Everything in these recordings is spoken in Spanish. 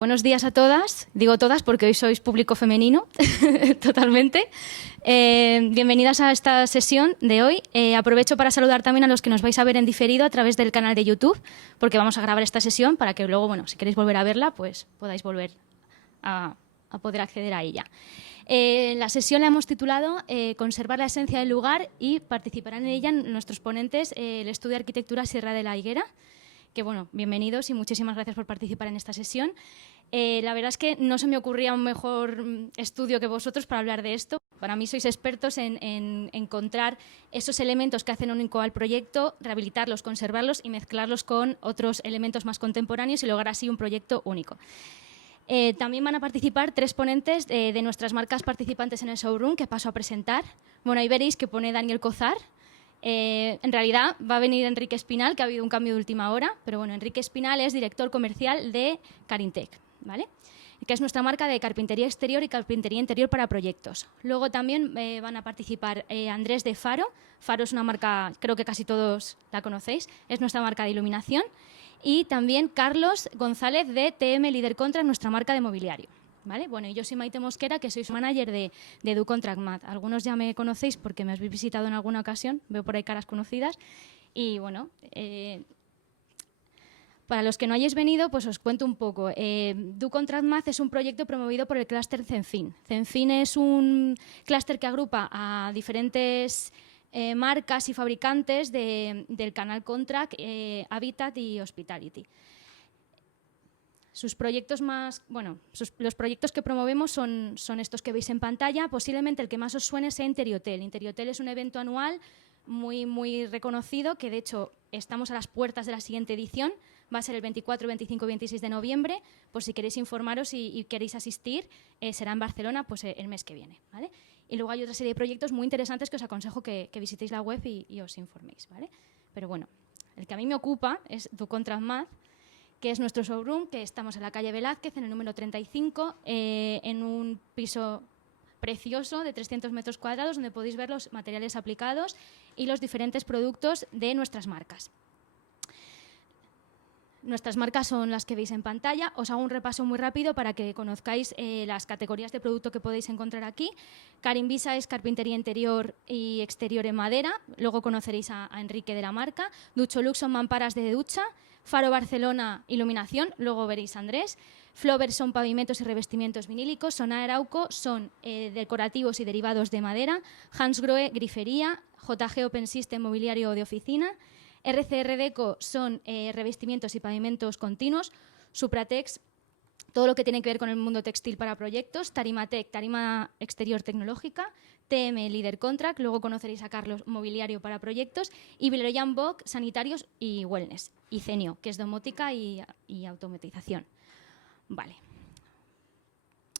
Buenos días a todas, digo todas porque hoy sois público femenino, totalmente. Bienvenidas a esta sesión de hoy. Aprovecho para saludar también a los que nos vais a ver en diferido a través del canal de YouTube, porque vamos a grabar esta sesión para que luego, bueno, si queréis volver a verla, pues podáis volver a poder acceder a ella. La sesión la hemos titulado Conservar la esencia del lugar y participarán en ella nuestros ponentes, el Estudio de Arquitectura Sierra de la Higuera, que bueno, bienvenidos y muchísimas gracias por participar en esta sesión. La verdad es que no se me ocurría un mejor estudio que vosotros para hablar de esto. Para mí sois expertos en encontrar esos elementos que hacen único al proyecto, rehabilitarlos, conservarlos y mezclarlos con otros elementos más contemporáneos y lograr así un proyecto único. También van a participar tres ponentes de nuestras marcas participantes en el showroom que paso a presentar. Bueno, ahí veréis que pone Daniel Cozar. En realidad va a venir Enrique Espinal, que ha habido un cambio de última hora, pero bueno, Enrique Espinal es director comercial de Carintec, ¿vale? Que es nuestra marca de carpintería exterior y carpintería interior para proyectos. Luego también van a participar Andrés de Faro. Faro es una marca, creo que casi todos la conocéis, es nuestra marca de iluminación. Y también Carlos González de TM Líder Contract, nuestra marca de mobiliario. ¿Vale? Bueno, y yo soy Maite Mosquera, que soy manager de DoContractMat. Algunos ya me conocéis porque me habéis visitado en alguna ocasión, veo por ahí caras conocidas. Y bueno, para los que no hayáis venido, pues os cuento un poco. DoContractMat es un proyecto promovido por el clúster Cenfin. Cenfin es un clúster que agrupa a diferentes marcas y fabricantes del canal Contract, Habitat y Hospitality. Sus proyectos más, bueno, los proyectos que promovemos son estos que veis en pantalla. Posiblemente el que más os suene sea Interiotel. Interiotel es un evento anual muy reconocido, que de hecho estamos a las puertas de la siguiente edición. Va a ser el 24, 25 y 26 de noviembre. Por si queréis informaros y queréis asistir, será en Barcelona pues, el mes que viene, ¿vale? Y luego hay otra serie de proyectos muy interesantes que os aconsejo que visitéis la web y os informéis, ¿vale? Pero bueno, el que a mí me ocupa es DoContractMat, que es nuestro showroom, que estamos en la calle Velázquez, en el número 35, en un piso precioso de 300 metros cuadrados, donde podéis ver los materiales aplicados y los diferentes productos de nuestras marcas. Nuestras marcas son las que veis en pantalla. Os hago un repaso muy rápido para que conozcáis las categorías de producto que podéis encontrar aquí. Carinvisa es carpintería interior y exterior en madera. Luego conoceréis a Enrique de la marca. Ducholux son mamparas de ducha. Faro Barcelona, iluminación. Luego veréis a Andrés. Flover son pavimentos y revestimientos vinílicos. Sona Arauco son decorativos y derivados de madera. Hansgrohe, grifería. JG Open System, mobiliario de oficina. RCR Deco son revestimientos y pavimentos continuos. Supratex, todo lo que tiene que ver con el mundo textil para proyectos. Tarimatec, tarima exterior tecnológica. TM Líder Contract, luego conoceréis a Carlos, mobiliario para proyectos. Y Vileroyan Boc, sanitarios y wellness. Y Cenio, que es domótica y automatización. Vale.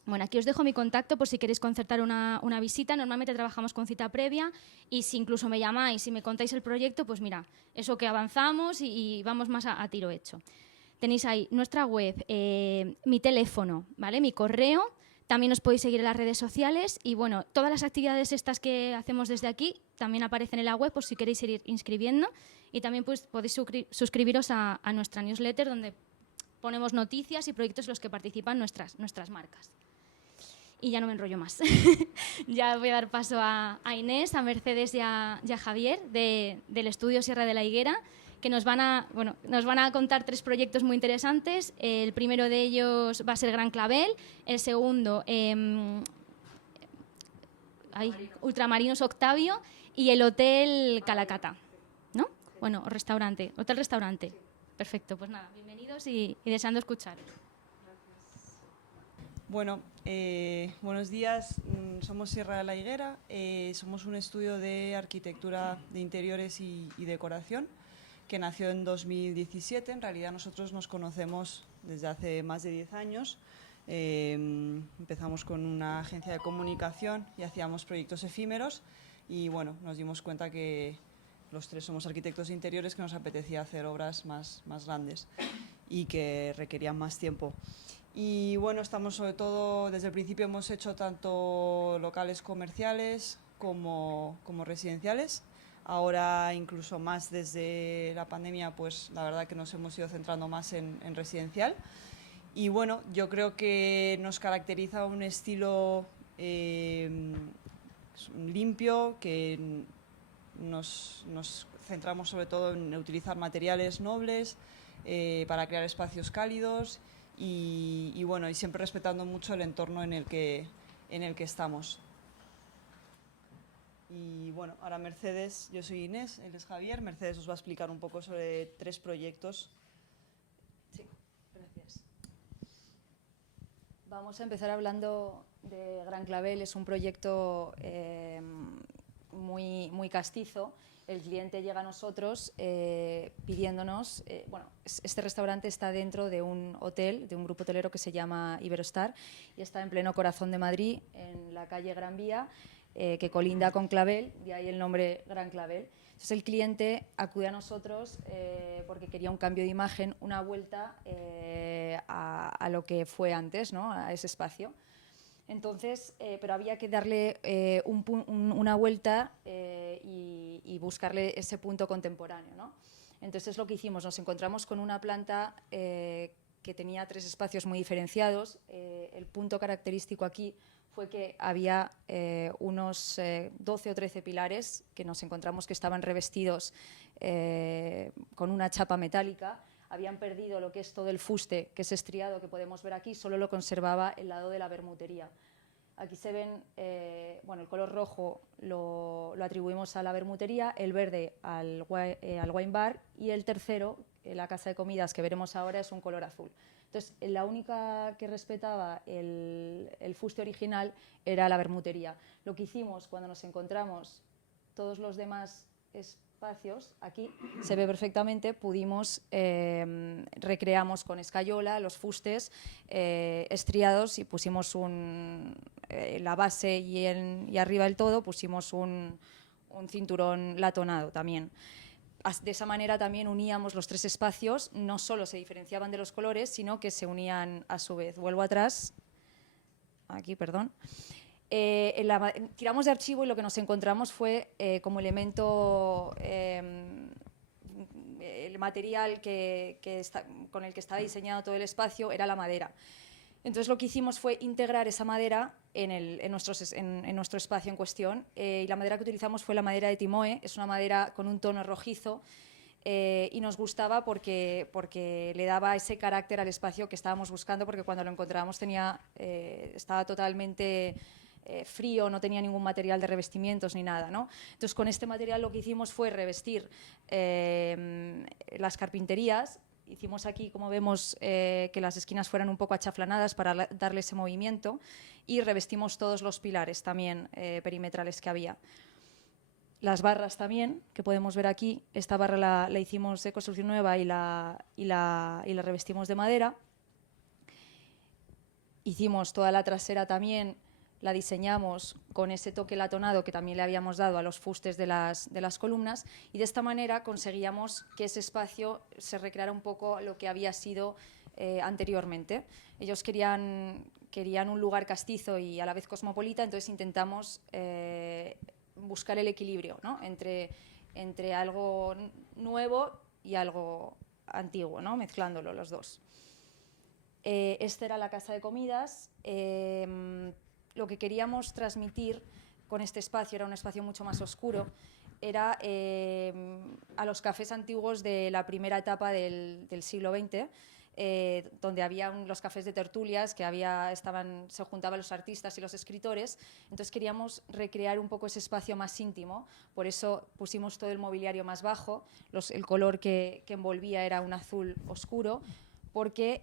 Bueno, aquí os dejo mi contacto por si queréis concertar una visita. Normalmente trabajamos con cita previa y si incluso me llamáis y me contáis el proyecto, pues mira, eso que avanzamos y vamos más a tiro hecho. Tenéis ahí nuestra web, mi teléfono, ¿vale? Mi correo. También os podéis seguir en las redes sociales y bueno, todas las actividades estas que hacemos desde aquí también aparecen en la web por si queréis ir inscribiendo y también pues, podéis suscribiros a nuestra newsletter donde ponemos noticias y proyectos en los que participan nuestras marcas. Y ya no me enrollo más. Ya voy a dar paso a Inés, a Mercedes y a Javier del Estudio Sierra de la Higuera, que nos van a contar tres proyectos muy interesantes. El primero de ellos va a ser Gran Clavel, el segundo Ultramarinos Octavio y el Hotel Calacata, ¿no? Bueno, restaurante, hotel-restaurante. Perfecto, pues nada, bienvenidos y deseando escuchar. Bueno, buenos días. Somos Sierra de la Higuera. Somos un estudio de arquitectura de interiores y decoración que nació en 2017. En realidad nosotros nos conocemos desde hace más de 10 años. Empezamos con una agencia de comunicación y hacíamos proyectos efímeros y bueno, nos dimos cuenta que los tres somos arquitectos de interiores, que nos apetecía hacer obras más grandes y que requerían más tiempo. Y bueno, estamos sobre todo, desde el principio hemos hecho tanto locales comerciales como residenciales. Ahora incluso más desde la pandemia, pues la verdad que nos hemos ido centrando más en residencial. Y bueno, yo creo que nos caracteriza un estilo limpio, que nos centramos sobre todo en utilizar materiales nobles para crear espacios cálidos y bueno, y siempre respetando mucho el entorno en el que estamos. Y bueno, ahora Mercedes, yo soy Inés, él es Javier. Mercedes os va a explicar un poco sobre 3 proyectos. Sí, gracias. Vamos a empezar hablando de Gran Clavel. Es un proyecto muy castizo. El cliente llega a nosotros pidiéndonos, bueno, este restaurante está dentro de un hotel, de un grupo hotelero que se llama Iberostar y está en pleno corazón de Madrid, en la calle Gran Vía, que colinda con Clavel, de ahí el nombre Gran Clavel. Entonces el cliente acude a nosotros porque quería un cambio de imagen, una vuelta a lo que fue antes, ¿no? A ese espacio. Entonces, pero había que darle una vuelta y buscarle ese punto contemporáneo, ¿no? Entonces lo que hicimos, nos encontramos con una planta que tenía 3 espacios muy diferenciados. El punto característico aquí fue que había unos 12 o 13 pilares que nos encontramos que estaban revestidos con una chapa metálica. Habían perdido lo que es todo el fuste, que es estriado, que podemos ver aquí, solo lo conservaba el lado de la bermutería. Aquí se ven, bueno, el color rojo lo atribuimos a la bermutería, el verde al wine bar y el tercero, la casa de comidas que veremos ahora, es un color azul. Entonces, la única que respetaba el fuste original era la bermutería. Lo que hicimos cuando nos encontramos todos los demás espacios, aquí se ve perfectamente, recreamos con escayola los fustes estriados y pusimos la base y arriba del todo pusimos un cinturón latonado también. De esa manera también uníamos los 3 espacios, no solo se diferenciaban de los colores, sino que se unían a su vez. Vuelvo atrás, aquí, perdón. Tiramos de archivo y lo que nos encontramos fue como elemento el material con el que estaba diseñado todo el espacio era la madera. Entonces lo que hicimos fue integrar esa madera en nuestro espacio en cuestión y la madera que utilizamos fue la madera de Timoe, es una madera con un tono rojizo y nos gustaba porque le daba ese carácter al espacio que estábamos buscando, porque cuando lo encontrábamos estaba totalmente frío, no tenía ningún material de revestimientos ni nada, ¿no? Entonces con este material lo que hicimos fue revestir las carpinterías. Hicimos aquí, como vemos, que las esquinas fueran un poco achaflanadas para darle ese movimiento y revestimos todos los pilares también perimetrales que había. Las barras también, que podemos ver aquí, esta barra la hicimos de construcción nueva y la revestimos de madera. Hicimos toda la trasera también, la diseñamos con ese toque latonado que también le habíamos dado a los fustes de las columnas y de esta manera conseguíamos que ese espacio se recreara un poco lo que había sido anteriormente. Ellos querían un lugar castizo y a la vez cosmopolita, entonces intentamos buscar el equilibrio, ¿no? entre algo nuevo y algo antiguo, ¿no? Mezclándolo los dos. Esta era la casa de comidas. Lo que queríamos transmitir con este espacio era un espacio mucho más oscuro, era a los cafés antiguos de la primera etapa del siglo XX, donde había los cafés de tertulias, que se juntaban los artistas y los escritores. Entonces queríamos recrear un poco ese espacio más íntimo, por eso pusimos todo el mobiliario más bajo, el color que envolvía era un azul oscuro, porque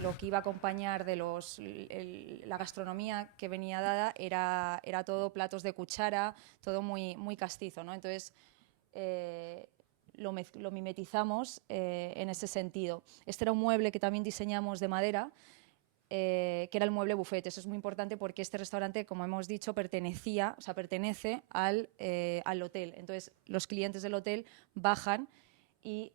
lo que iba a acompañar de la gastronomía que venía dada era todo platos de cuchara, todo muy castizo, ¿no? Entonces lo mimetizamos en ese sentido. Este era un mueble que también diseñamos de madera, que era el mueble buffet. Eso es muy importante porque este restaurante, como hemos dicho, pertenece al hotel. Entonces los clientes del hotel bajan y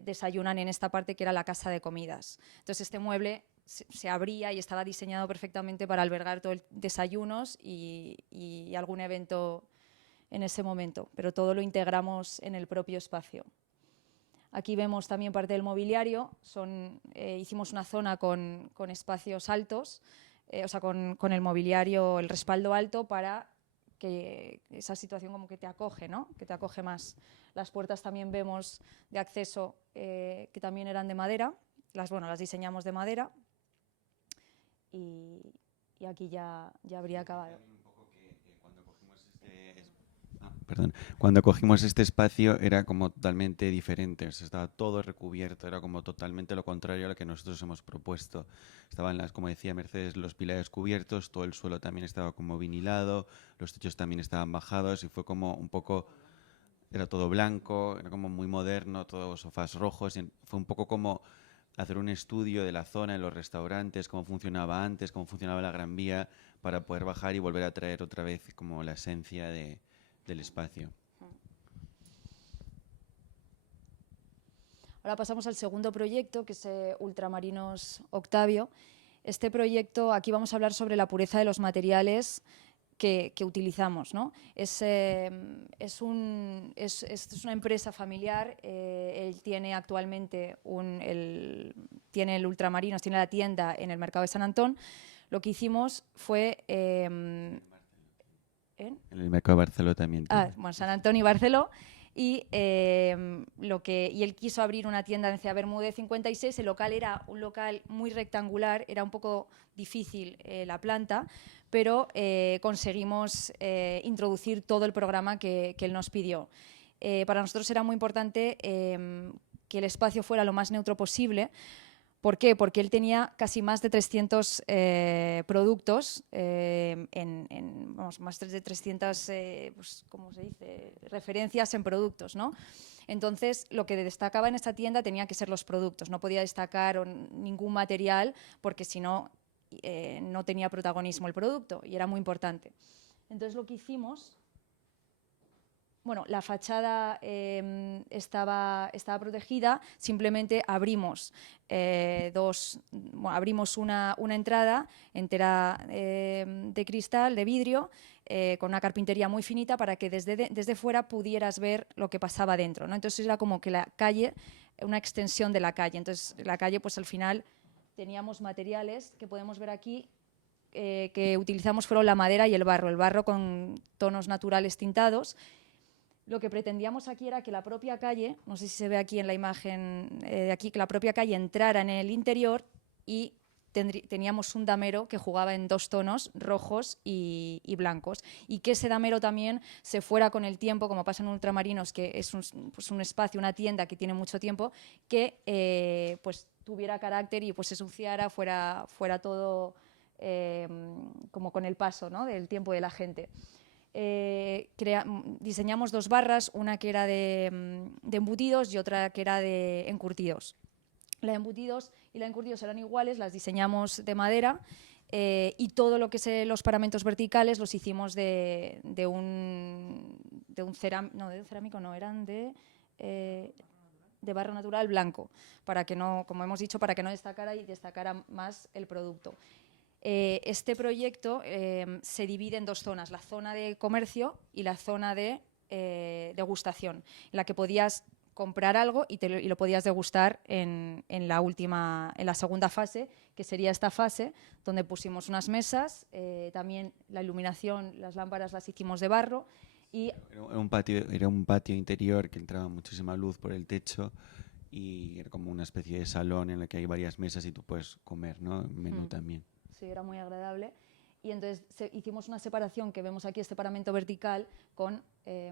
desayunan en esta parte que era la casa de comidas. Entonces este mueble se abría y estaba diseñado perfectamente para albergar todo desayunos y algún evento en ese momento, pero todo lo integramos en el propio espacio. Aquí vemos también parte del mobiliario. Hicimos una zona con espacios altos, o sea, con el mobiliario, el respaldo alto para que esa situación como que te acoge, ¿no? Que te acoge más. Las puertas también vemos de acceso que también eran de madera. Las diseñamos de madera y aquí ya habría acabado. Cuando cogimos este espacio era como totalmente diferente, o sea, estaba todo recubierto, era como totalmente lo contrario a lo que nosotros hemos propuesto. Estaban como decía Mercedes, los pilares cubiertos, todo el suelo también estaba como vinilado, los techos también estaban bajados y fue como un poco, era todo blanco, era como muy moderno, todos sofás rojos, y fue un poco como hacer un estudio de la zona, de los restaurantes, cómo funcionaba antes, cómo funcionaba la Gran Vía, para poder bajar y volver a traer otra vez como la esencia del espacio. Ahora pasamos al segundo proyecto, que es Ultramarinos Octavio. Este proyecto, aquí vamos a hablar sobre la pureza de los materiales que utilizamos, ¿no? Es una empresa familiar. Él tiene actualmente tiene el Ultramarinos, tiene la tienda en el mercado de San Antón. Lo que hicimos fue... En el mercado de Barceló también. San Antón y Barceló. Y él quiso abrir una tienda en Ciudad Bermúdez 56. El local era un local muy rectangular, era un poco difícil la planta, pero conseguimos introducir todo el programa que él nos pidió. Para nosotros era muy importante que el espacio fuera lo más neutro posible. ¿Por qué? Porque él tenía casi más de 300 productos, más de 300 ¿cómo se dice? Referencias en productos, ¿no? Entonces, lo que destacaba en esta tienda tenía que ser los productos. No podía destacar ningún material porque si no, no tenía protagonismo el producto y era muy importante. Entonces, lo que hicimos... Bueno, la fachada estaba protegida, simplemente abrimos abrimos una entrada entera de cristal, de vidrio, con una carpintería muy finita para que desde fuera pudieras ver lo que pasaba dentro, ¿no? Entonces era como que la calle, una extensión de la calle. Entonces la calle, pues al final teníamos materiales que podemos ver aquí, que utilizamos fueron la madera y el barro con tonos naturales tintados. Lo que pretendíamos aquí era que la propia calle, no sé si se ve aquí en la imagen de aquí, que la propia calle entrara en el interior y teníamos un damero que jugaba en dos tonos, rojos y blancos. Y que ese damero también se fuera con el tiempo, como pasa en Ultramarinos, que es un espacio, una tienda que tiene mucho tiempo, que pues tuviera carácter y pues se ensuciara, fuera todo como con el paso, ¿no?, del tiempo de la gente. Diseñamos dos barras, una que era de embutidos y otra que era de encurtidos. La de embutidos y la de encurtidos eran iguales, las diseñamos de madera y todo lo que es los paramentos verticales los hicimos de barro natural blanco, para que no, como hemos dicho, para que no destacara y destacara más el producto. Este proyecto se divide en dos zonas, la zona de comercio y la zona de degustación, en la que podías comprar algo y lo podías degustar en la segunda fase, que sería esta fase, donde pusimos unas mesas, también la iluminación, las lámparas las hicimos de barro. Era un patio interior que entraba muchísima luz por el techo y era como una especie de salón en el que hay varias mesas y tú puedes comer, ¿no? Menú también. Sí, era muy agradable. Y entonces hicimos una separación que vemos aquí, este paramento vertical, con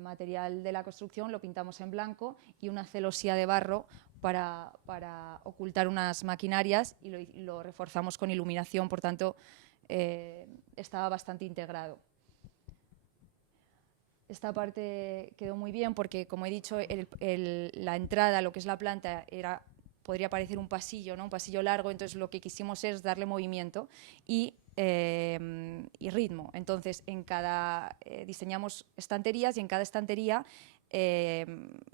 material de la construcción, lo pintamos en blanco y una celosía de barro para ocultar unas maquinarias y lo reforzamos con iluminación, por tanto, estaba bastante integrado. Esta parte quedó muy bien porque, como he dicho, la entrada, lo que es la planta, podría parecer un pasillo, ¿no?, un pasillo largo, entonces lo que quisimos es darle movimiento y ritmo. Entonces, diseñamos estanterías y en cada estantería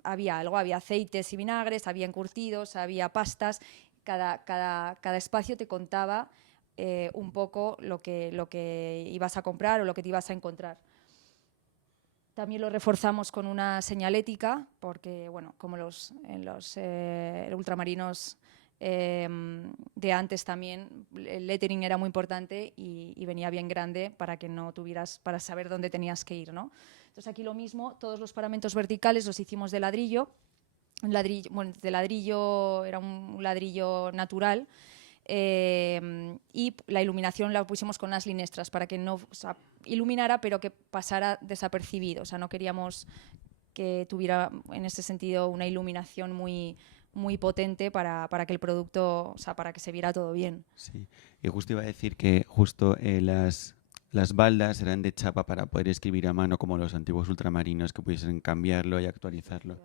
había algo, había aceites y vinagres, había encurtidos, había pastas. Cada espacio te contaba un poco lo que ibas a comprar o lo que te ibas a encontrar. También lo reforzamos con una señalética, porque, bueno, como en los ultramarinos de antes también, el lettering era muy importante y venía bien grande para que no tuvieras, para saber dónde tenías que ir, ¿no? Entonces aquí lo mismo, todos los paramentos verticales los hicimos de ladrillo. Bueno, de ladrillo, era un ladrillo natural. Y la iluminación la pusimos con unas linestras para que no, o sea, iluminara, pero que pasara desapercibido. O sea, no queríamos que tuviera en ese sentido una iluminación muy, muy potente para que el producto, o sea, para que se viera todo bien. Sí, y justo iba a decir que justo las baldas eran de chapa para poder escribir a mano como los antiguos ultramarinos, que pudiesen cambiarlo y actualizarlo.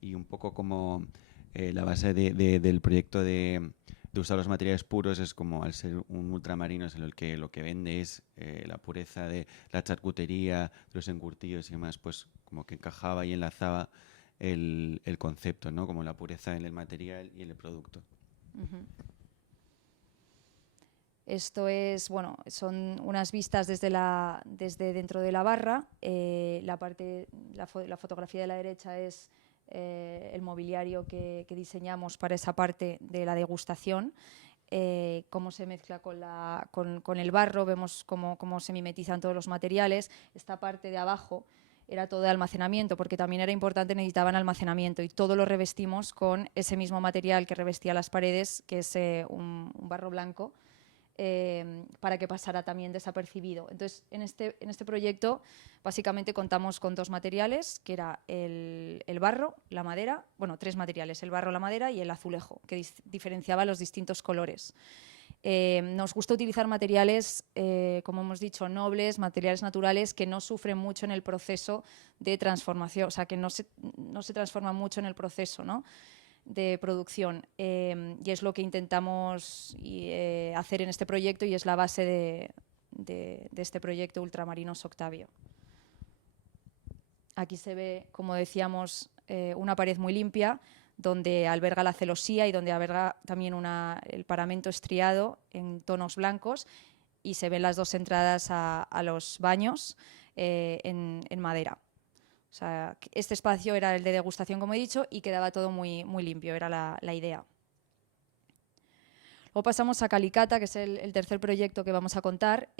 Y un poco como la base del proyecto de usar los materiales puros es como, al ser un ultramarino, es en el que lo que vende es la pureza de la charcutería, los encurtidos y demás, pues como que encajaba y enlazaba el concepto, ¿no? Como la pureza en el material y en el producto. Esto es, bueno, son unas vistas desde dentro de la barra. La fotografía de la derecha es el mobiliario que diseñamos para esa parte de la degustación. Cómo se mezcla con el barro, vemos cómo se mimetizan todos los materiales. Esta parte de abajo era todo de almacenamiento, porque también era importante, necesitaban almacenamiento, y todo lo revestimos con ese mismo material que revestía las paredes, que es un barro blanco, para que pasara también desapercibido. Entonces, en este proyecto básicamente contamos con dos materiales, que era el barro, la madera, bueno, tres materiales, el barro, la madera y el azulejo, que diferenciaba los distintos colores. Nos gusta utilizar materiales, como hemos dicho, nobles, materiales naturales, que no sufren mucho en el proceso de transformación, o sea, que no se transforman mucho en el proceso, ¿no?, de producción, y es lo que intentamos hacer en este proyecto, y es la base de este proyecto Ultramarinos Octavio. Aquí se ve, como decíamos, una pared muy limpia, donde alberga la celosía y donde alberga también el paramento estriado en tonos blancos, y se ven las dos entradas a los baños en madera. O sea, este espacio era el de degustación, como he dicho, y quedaba todo muy, muy limpio, era la idea. Luego pasamos a Calicata, que es el tercer proyecto que vamos a contar.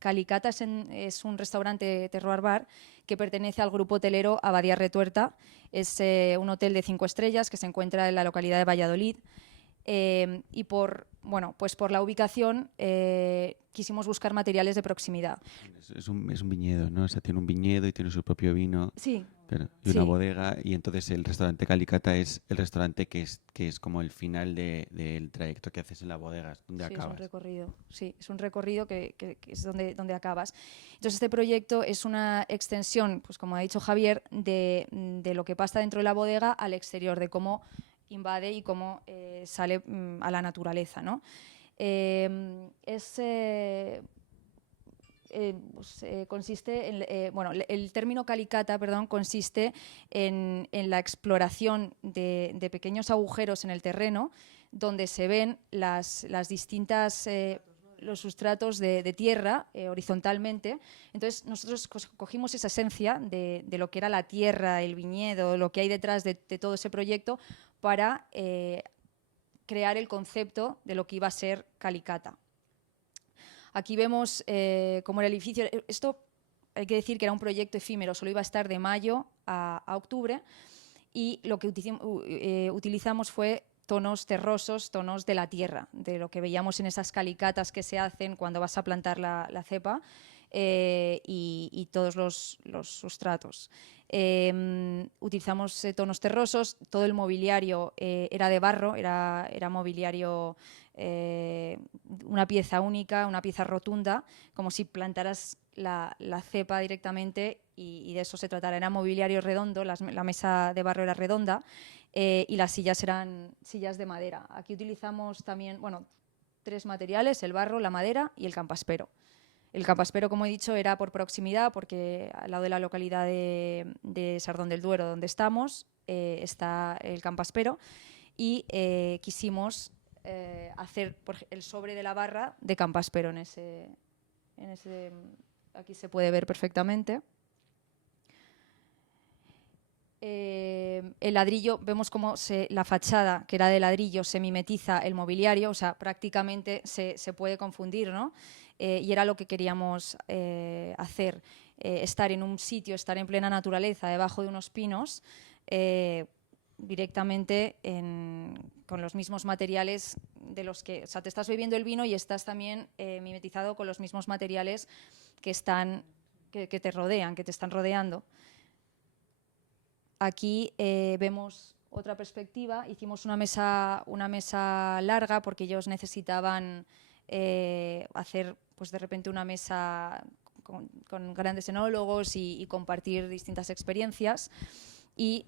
Calicata es un restaurante terroir bar que pertenece al grupo hotelero Abadía Retuerta. Es un hotel de 5 estrellas que se encuentra en la localidad de Valladolid. Y por la ubicación quisimos buscar materiales de proximidad. Es un viñedo, ¿no? O sea, tiene un viñedo y tiene su propio vino. Sí. Y una bodega, y entonces el restaurante Calicata es el restaurante que es como el final del trayecto que haces en la bodega, donde acabas. Es un recorrido, es un recorrido que es donde acabas. Entonces este proyecto es una extensión, pues como ha dicho Javier, de lo que pasa dentro de la bodega al exterior, de cómo invade y cómo sale a la naturaleza, ¿no? Consiste el término calicata, consiste en la exploración de pequeños agujeros en el terreno donde se ven las distintas los sustratos de tierra horizontalmente. Entonces nosotros cogimos esa esencia de lo que era la tierra, el viñedo, lo que hay detrás de todo ese proyecto, para crear el concepto de lo que iba a ser Calicata. Aquí vemos cómo era el edificio. Esto hay que decir que era un proyecto efímero, solo iba a estar de mayo a octubre, y lo que utilizamos fue tonos terrosos, tonos de la tierra, de lo que veíamos en esas calicatas que se hacen cuando vas a plantar la cepa, y todos los sustratos. Utilizamos tonos terrosos, todo el mobiliario era de barro, era mobiliario, una pieza única, una pieza rotunda, como si plantaras la cepa directamente, y de eso se tratara. Era mobiliario redondo, la mesa de barro era redonda, y las sillas eran sillas de madera. Aquí utilizamos también, tres materiales: el barro, la madera y el campaspero. El campaspero, como he dicho, era por proximidad, porque al lado de la localidad de Sardón del Duero, donde estamos, está el campaspero, y quisimos hacer el sobre de la barra de campaspero. Aquí se puede ver perfectamente. El ladrillo, vemos cómo la fachada, que era de ladrillo, se mimetiza el mobiliario, o sea, prácticamente se puede confundir, ¿no? Y era lo que queríamos hacer, estar en un sitio, estar en plena naturaleza, debajo de unos pinos, directamente con los mismos materiales de los que, o sea, te estás bebiendo el vino y estás también mimetizado con los mismos materiales que te rodean, que te están rodeando. Aquí vemos otra perspectiva. Hicimos una mesa larga porque ellos necesitaban hacer, pues de repente, una mesa con grandes enólogos y compartir distintas experiencias. Y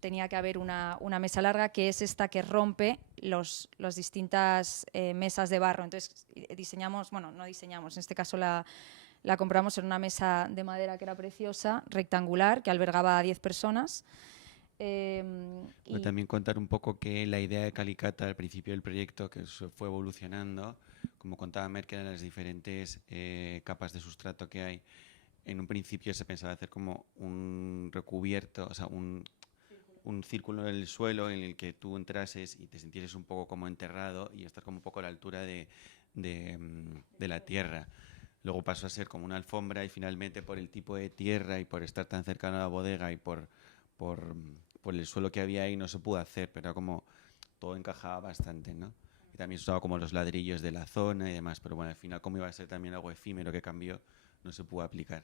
tenía que haber una mesa larga, que es esta que rompe las distintas mesas de barro. Entonces diseñamos, bueno, no diseñamos, en este caso la compramos en una mesa de madera que era preciosa, rectangular, que albergaba a 10 personas. Y también contar un poco que la idea de Calicata al principio del proyecto, que fue evolucionando, como contaba Merkel, en las diferentes capas de sustrato que hay. En un principio se pensaba hacer como un recubierto, o sea, un círculo en el suelo en el que tú entrases y te sintieses un poco como enterrado y estar como un poco a la altura de la tierra. Luego pasó a ser como una alfombra y finalmente, por el tipo de tierra y por estar tan cercano a la bodega y por el suelo que había ahí, no se pudo hacer, pero era como todo encajaba bastante, ¿no? Y también se usaba como los ladrillos de la zona y demás, pero bueno, al final, como iba a ser también algo efímero que cambió, no se pudo aplicar.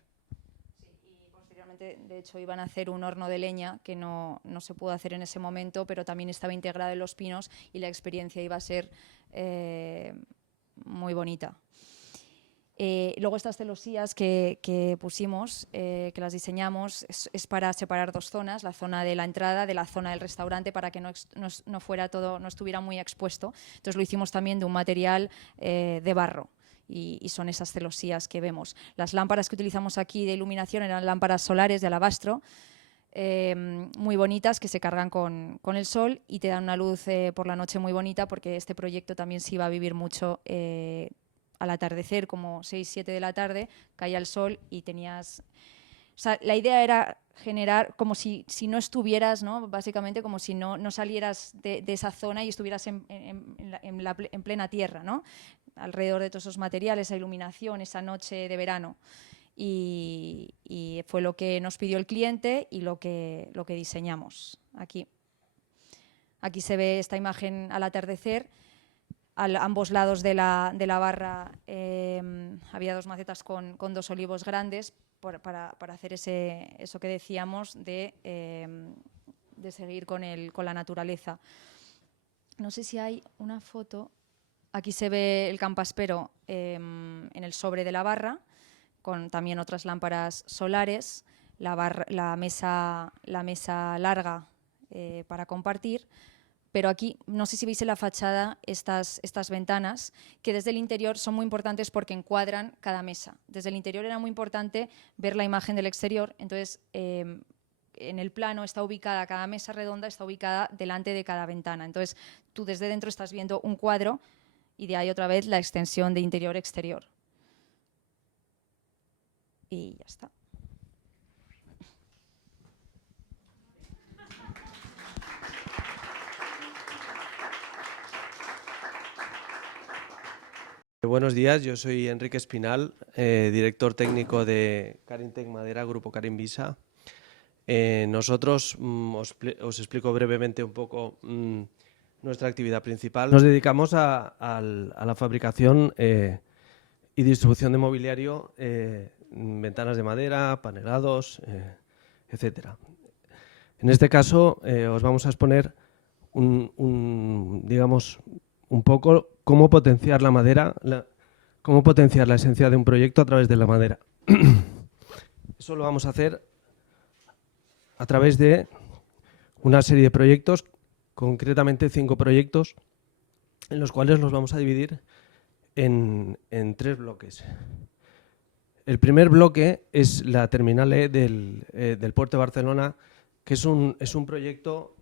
Sí, y posteriormente, de hecho, iban a hacer un horno de leña que no se pudo hacer en ese momento, pero también estaba integrado en los pinos y la experiencia iba a ser muy bonita. Luego estas celosías que pusimos, que las diseñamos, es para separar dos zonas, la zona de la entrada de la zona del restaurante, para que no fuera todo, no estuviera muy expuesto. Entonces lo hicimos también de un material de barro. Y son esas celosías que vemos. Las lámparas que utilizamos aquí de iluminación eran lámparas solares de alabastro, muy bonitas, que se cargan con el sol y te dan una luz por la noche muy bonita, porque este proyecto también se iba a vivir mucho al atardecer, como 6, 7 de la tarde, caía el sol y tenías... O sea, la idea era generar como si no estuvieras, ¿no? Básicamente como si no salieras de esa zona y estuvieras en plena tierra, ¿no? Alrededor de todos esos materiales, esa iluminación, esa noche de verano. Y fue lo que nos pidió el cliente y lo que diseñamos aquí. Aquí se ve esta imagen al atardecer. A ambos lados de la barra había dos macetas con dos olivos grandes para hacer eso que decíamos de seguir con la naturaleza. No sé si hay una foto. Aquí se ve el campaspero en el sobre de la barra, con también otras lámparas solares, la mesa larga para compartir. Pero aquí, no sé si veis en la fachada estas ventanas, que desde el interior son muy importantes porque encuadran cada mesa. Desde el interior era muy importante ver la imagen del exterior, entonces en el plano está ubicada, cada mesa redonda está ubicada delante de cada ventana. Entonces tú desde dentro estás viendo un cuadro y de ahí otra vez la extensión de interior-exterior. Y ya está. Buenos días, yo soy Enrique Espinal, director técnico de Carintec Madera, Grupo Carinvisa. Nosotros, os explico brevemente un poco nuestra actividad principal. Nos dedicamos a la fabricación y distribución de mobiliario, ventanas de madera, panelados, etcétera. En este caso os vamos a exponer digamos, un poco cómo potenciar la madera, cómo potenciar la esencia de un proyecto a través de la madera. Eso lo vamos a hacer a través de una serie de proyectos, concretamente 5 proyectos, en los cuales los vamos a dividir en 3 bloques. El primer bloque es la terminal E del Puerto de Barcelona, que es un proyecto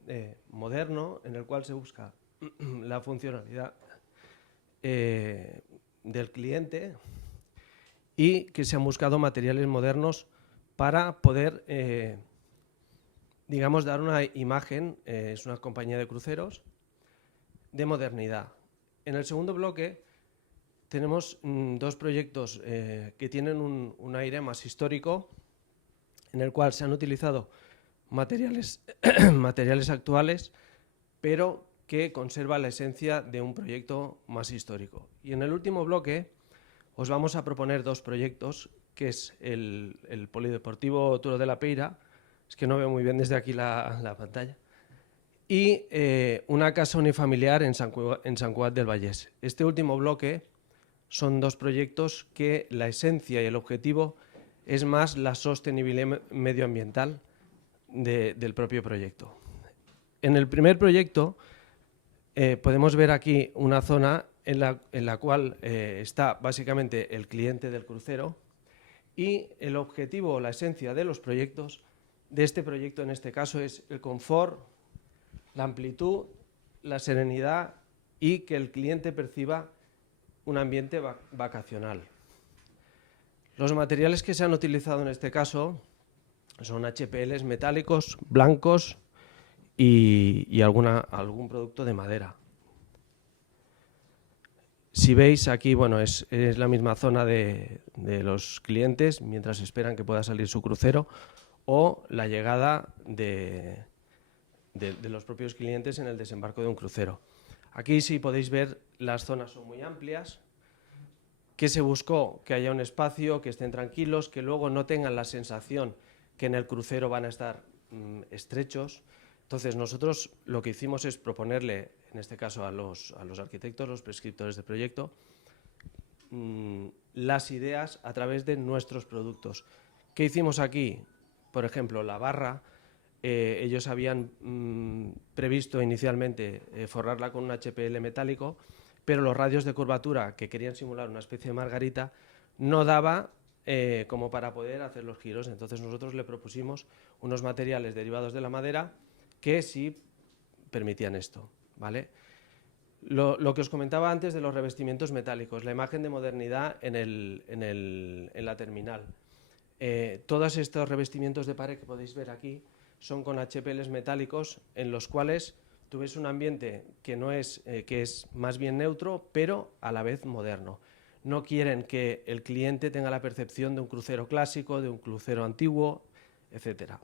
moderno en el cual se busca la funcionalidad del cliente y que se han buscado materiales modernos para poder digamos, dar una imagen, es una compañía de cruceros, de modernidad. En el segundo bloque tenemos dos proyectos que tienen un aire más histórico, en el cual se han utilizado materiales, materiales actuales, pero que conserva la esencia de un proyecto más histórico. Y en el último bloque os vamos a proponer dos proyectos, que es el Polideportivo Turo de la Peira, es que no veo muy bien desde aquí la pantalla, y una casa unifamiliar en Sant Cugat del Vallès. Este último bloque son dos proyectos que la esencia y el objetivo es más la sostenibilidad medioambiental del propio proyecto. En el primer proyecto podemos ver aquí una zona en la cual está básicamente el cliente del crucero, y el objetivo o la esencia de los proyectos, de este proyecto en este caso, es el confort, la amplitud, la serenidad y que el cliente perciba un ambiente vacacional. Los materiales que se han utilizado en este caso son HPLs metálicos, blancos y algún producto de madera. Si veis aquí, bueno, es la misma zona de los clientes mientras esperan que pueda salir su crucero, o la llegada de los propios clientes en el desembarco de un crucero. Aquí, si podéis ver, las zonas son muy amplias. ¿Qué se buscó? Que haya un espacio, que estén tranquilos, que luego no tengan la sensación que en el crucero van a estar estrechos. Entonces, nosotros lo que hicimos es proponerle, en este caso a los arquitectos, los prescriptores de proyecto, las ideas a través de nuestros productos. ¿Qué hicimos aquí? Por ejemplo, la barra, ellos habían previsto inicialmente forrarla con un HPL metálico, pero los radios de curvatura, que querían simular una especie de margarita, no daba como para poder hacer los giros. Entonces nosotros le propusimos unos materiales derivados de la madera que sí permitían esto, ¿vale? Lo que os comentaba antes de los revestimientos metálicos, la imagen de modernidad en la terminal. Todos estos revestimientos de pared que podéis ver aquí son con HPLs metálicos, en los cuales tú ves un ambiente que es más bien neutro, pero a la vez moderno. No quieren que el cliente tenga la percepción de un crucero clásico, de un crucero antiguo, etc.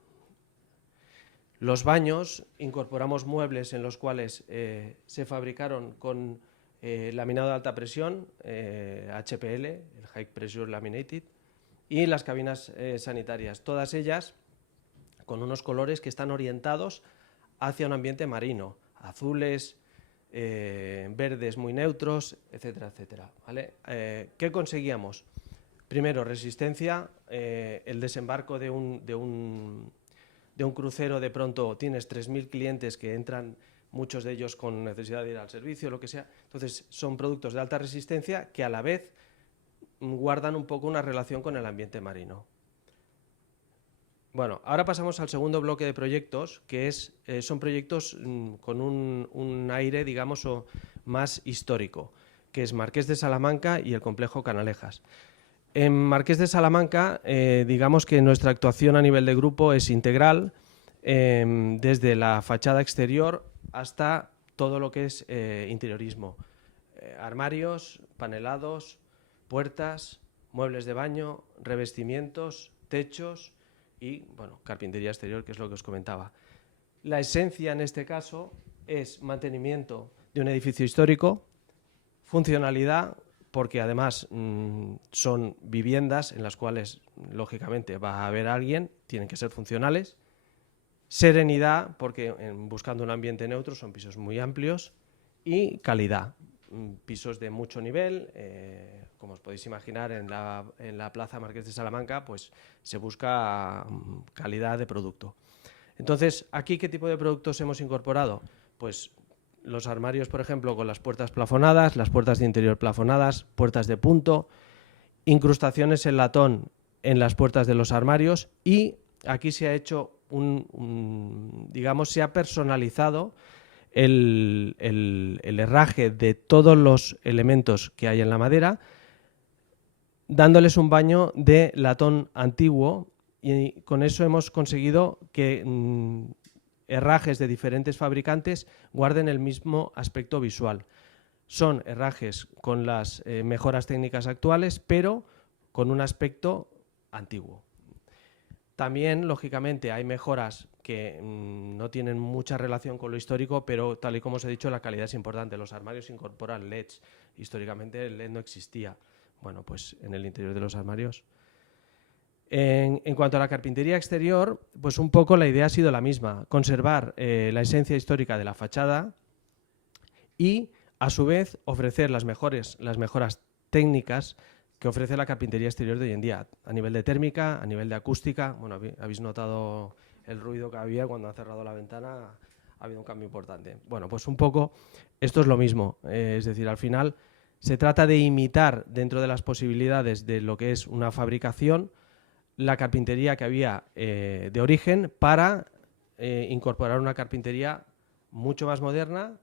Los baños, incorporamos muebles en los cuales se fabricaron con laminado de alta presión, HPL, el High Pressure Laminated, y las cabinas sanitarias, todas ellas con unos colores que están orientados hacia un ambiente marino, azules, verdes muy neutros, etcétera, etcétera, ¿vale? ¿Qué conseguíamos? Primero, resistencia. El desembarco de un crucero, de pronto tienes 3.000 clientes que entran, muchos de ellos con necesidad de ir al servicio, lo que sea. Entonces, son productos de alta resistencia que a la vez guardan un poco una relación con el ambiente marino. Bueno, ahora pasamos al segundo bloque de proyectos, que son proyectos con un aire, digamos, más histórico, que es Marqués de Salamanca y el complejo Canalejas. En Marqués de Salamanca, digamos que nuestra actuación a nivel de grupo es integral, desde la fachada exterior hasta todo lo que es interiorismo. Armarios, panelados, puertas, muebles de baño, revestimientos, techos y, bueno, carpintería exterior, que es lo que os comentaba. La esencia en este caso es mantenimiento de un edificio histórico, funcionalidad, porque además son viviendas en las cuales, lógicamente, va a haber alguien, tienen que ser funcionales. Serenidad, porque buscando un ambiente neutro son pisos muy amplios. Y calidad, pisos de mucho nivel. Como os podéis imaginar, en la Plaza Marqués de Salamanca pues se busca calidad de producto. Entonces, ¿aquí qué tipo de productos hemos incorporado? Pues los armarios, por ejemplo, con las puertas plafonadas, las puertas de interior plafonadas, puertas de punto, incrustaciones en latón en las puertas de los armarios, y aquí se ha hecho digamos, se ha personalizado el herraje de todos los elementos que hay en la madera, dándoles un baño de latón antiguo y con eso hemos conseguido que herrajes de diferentes fabricantes guarden el mismo aspecto visual. Son herrajes con las mejoras técnicas actuales, pero con un aspecto antiguo. También, lógicamente, hay mejoras que no tienen mucha relación con lo histórico, pero tal y como os he dicho, la calidad es importante. Los armarios incorporan LEDs. Históricamente el LED no existía. Bueno, pues en el interior de los armarios. En cuanto a la carpintería exterior, pues un poco la idea ha sido la misma. Conservar la esencia histórica de la fachada y, a su vez, ofrecer las mejoras técnicas que ofrece la carpintería exterior de hoy en día, a nivel de térmica, a nivel de acústica. Bueno, habéis notado el ruido que había cuando han cerrado la ventana, ha habido un cambio importante. Bueno, pues un poco esto es lo mismo, es decir, al final se trata de imitar dentro de las posibilidades de lo que es una fabricación la carpintería que había de origen para incorporar una carpintería mucho más moderna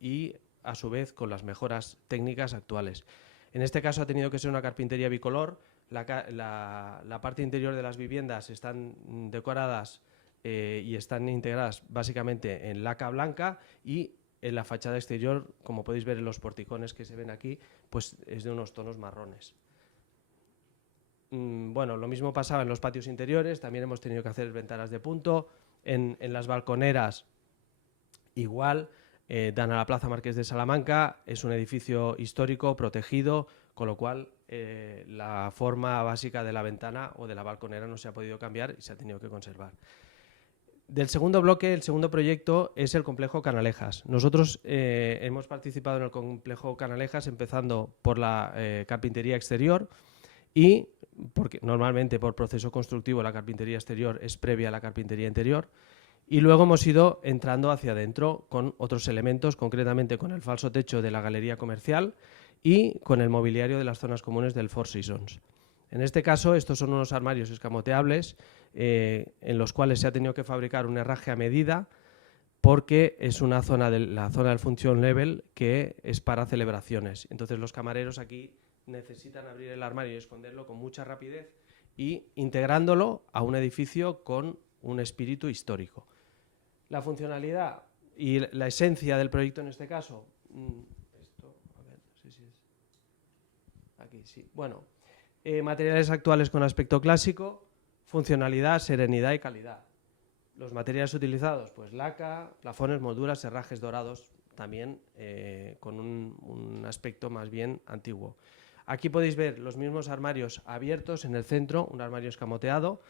y a su vez con las mejoras técnicas actuales. En este caso ha tenido que ser una carpintería bicolor. La parte interior de las viviendas están decoradas y están integradas básicamente en laca blanca, y en la fachada exterior, como podéis ver en los porticones que se ven aquí, pues es de unos tonos marrones. Bueno, lo mismo pasaba en los patios interiores, también hemos tenido que hacer ventanas de punto. En las balconeras igual. Dan a la Plaza Marqués de Salamanca, es un edificio histórico protegido, con lo cual la forma básica de la ventana o de la balconera no se ha podido cambiar y se ha tenido que conservar. Del segundo bloque, el segundo proyecto es el complejo Canalejas. Nosotros hemos participado en el complejo Canalejas empezando por la carpintería exterior, y porque normalmente por proceso constructivo la carpintería exterior es previa a la carpintería interior. Y luego hemos ido entrando hacia adentro con otros elementos, concretamente con el falso techo de la galería comercial y con el mobiliario de las zonas comunes del Four Seasons. En este caso, estos son unos armarios escamoteables en los cuales se ha tenido que fabricar un herraje a medida, porque es una zona la zona del function level que es para celebraciones. Entonces los camareros aquí necesitan abrir el armario y esconderlo con mucha rapidez y integrándolo a un edificio con un espíritu histórico. La funcionalidad y la esencia del proyecto en este caso, bueno, materiales actuales con aspecto clásico, funcionalidad, serenidad y calidad. Los materiales utilizados, pues laca, plafones, molduras, herrajes dorados, también con un aspecto más bien antiguo. Aquí podéis ver los mismos armarios abiertos en el centro, un armario escamoteado,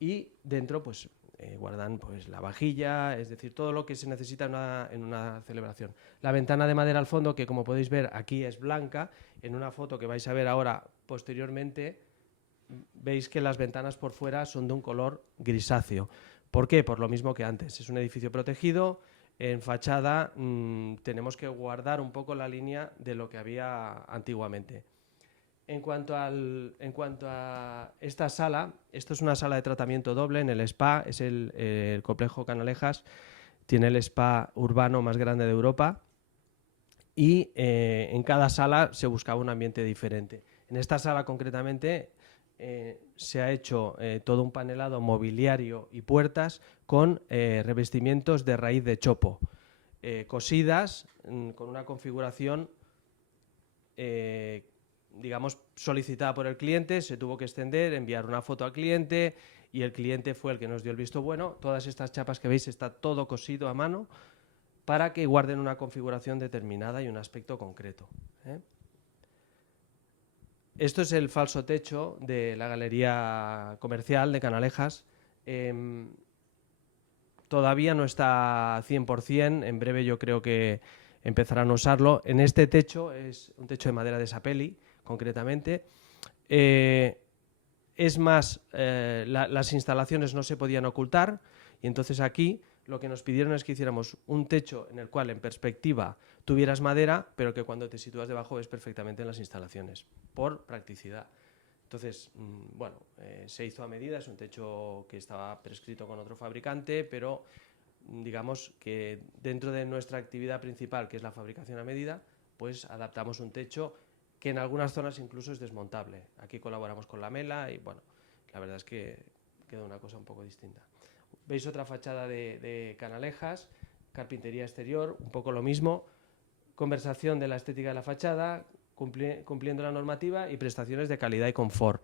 y dentro pues guardan pues la vajilla, es decir, todo lo que se necesita en una celebración. La ventana de madera al fondo, que como podéis ver aquí es blanca, en una foto que vais a ver ahora posteriormente, veis que las ventanas por fuera son de un color grisáceo. ¿Por qué? Por lo mismo que antes, es un edificio protegido. En fachada tenemos que guardar un poco la línea de lo que había antiguamente. En cuanto a esta sala, esto es una sala de tratamiento doble en el spa, es el complejo Canalejas, tiene el spa urbano más grande de Europa, y en cada sala se buscaba un ambiente diferente. En esta sala concretamente se ha hecho todo un panelado mobiliario y puertas con revestimientos de raíz de chopo, cosidas con una configuración digamos, solicitada por el cliente, se tuvo que extender, enviar una foto al cliente y el cliente fue el que nos dio el visto bueno. Todas estas chapas que veis está todo cosido a mano para que guarden una configuración determinada y un aspecto concreto. Esto es el falso techo de la galería comercial de Canalejas. Todavía no está 100%, en breve yo creo que empezarán a usarlo. En este techo, es un techo de madera de sapelli, concretamente. Es más, las instalaciones no se podían ocultar, y entonces aquí lo que nos pidieron es que hiciéramos un techo en el cual en perspectiva tuvieras madera, pero que cuando te sitúas debajo ves perfectamente en las instalaciones, por practicidad. Entonces, bueno, se hizo a medida, es un techo que estaba prescrito con otro fabricante, pero digamos que dentro de nuestra actividad principal, que es la fabricación a medida, pues adaptamos un techo que en algunas zonas incluso es desmontable. Aquí colaboramos con la Mela y bueno, la verdad es que queda una cosa un poco distinta. Veis otra fachada de Canalejas, carpintería exterior, un poco lo mismo, conversación de la estética de la fachada, cumpliendo la normativa y prestaciones de calidad y confort.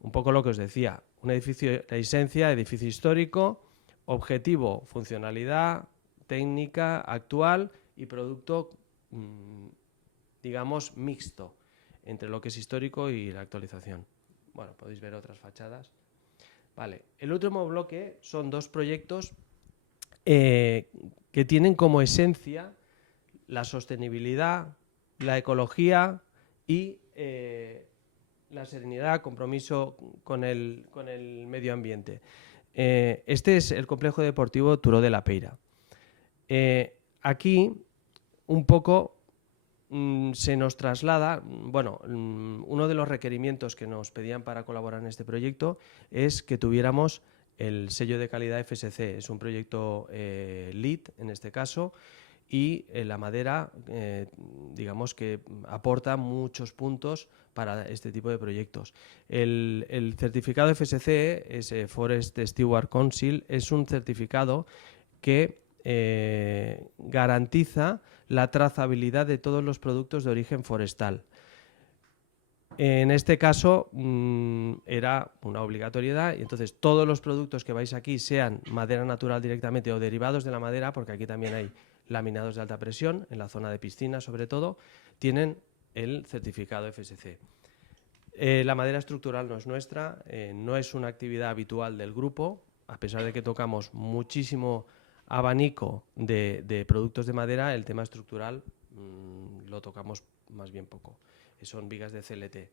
Un poco lo que os decía, un edificio, la esencia, edificio histórico, objetivo, funcionalidad, técnica, actual y producto, digamos, mixto entre lo que es histórico y la actualización. Bueno, podéis ver otras fachadas. Vale, el último bloque son dos proyectos que tienen como esencia la sostenibilidad, la ecología y la serenidad, compromiso con el medio ambiente. Este es el complejo deportivo Turó de la Peira. Aquí un poco se nos traslada, bueno, uno de los requerimientos que nos pedían para colaborar en este proyecto es que tuviéramos el sello de calidad FSC. Es un proyecto LEED en este caso, y la madera, digamos que aporta muchos puntos para este tipo de proyectos. El certificado FSC, ese Forest Steward Council, es un certificado que garantiza la trazabilidad de todos los productos de origen forestal. En este caso era una obligatoriedad, y entonces todos los productos que vais aquí, sean madera natural directamente o derivados de la madera, porque aquí también hay laminados de alta presión, en la zona de piscina sobre todo, tienen el certificado FSC. La madera estructural no es nuestra, no es una actividad habitual del grupo, a pesar de que tocamos muchísimo abanico de productos de madera, el tema estructural lo tocamos más bien poco. Son vigas de CLT.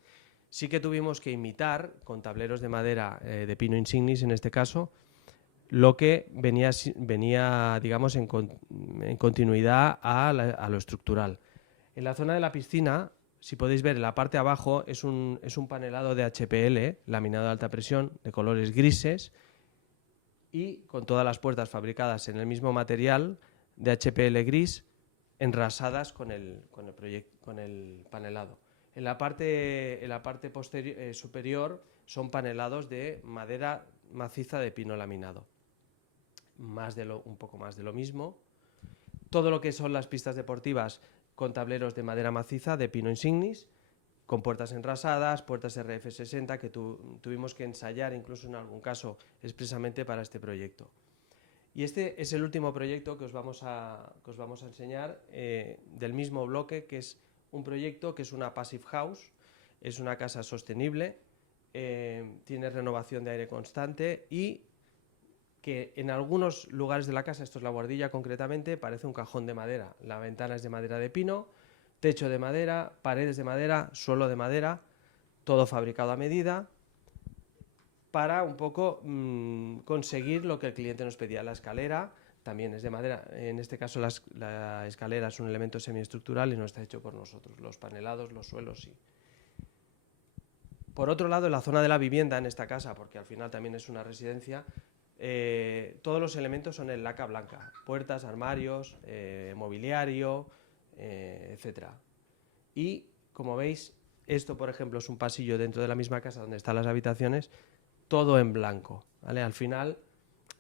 Sí que tuvimos que imitar con tableros de madera de pino insignis, en este caso, lo que venía digamos, en continuidad a lo estructural. En la zona de la piscina, si podéis ver, en la parte de abajo es un panelado de HPL, laminado de alta presión, de colores grises, y con todas las puertas fabricadas en el mismo material de HPL gris, enrasadas con el panelado. En la parte superior son panelados de madera maciza de pino laminado. Un poco más de lo mismo. Todo lo que son las pistas deportivas con tableros de madera maciza de pino insignis, con puertas enrasadas, puertas RF60 que tuvimos que ensayar incluso en algún caso expresamente para este proyecto. Y este es el último proyecto que os vamos a enseñar del mismo bloque, que es un proyecto que es una Passive House, es una casa sostenible, tiene renovación de aire constante y que en algunos lugares de la casa, esto es la buhardilla concretamente, parece un cajón de madera. La ventana es de madera de pino, techo de madera, paredes de madera, suelo de madera, todo fabricado a medida, para un poco conseguir lo que el cliente nos pedía. La escalera también es de madera, en este caso la escalera es un elemento semiestructural y no está hecho por nosotros, los panelados, los suelos sí. Por otro lado, en la zona de la vivienda en esta casa, porque al final también es una residencia, todos los elementos son en laca blanca, puertas, armarios, mobiliario, etcétera. Y como veis, esto por ejemplo es un pasillo dentro de la misma casa donde están las habitaciones, todo en blanco, ¿vale? Al final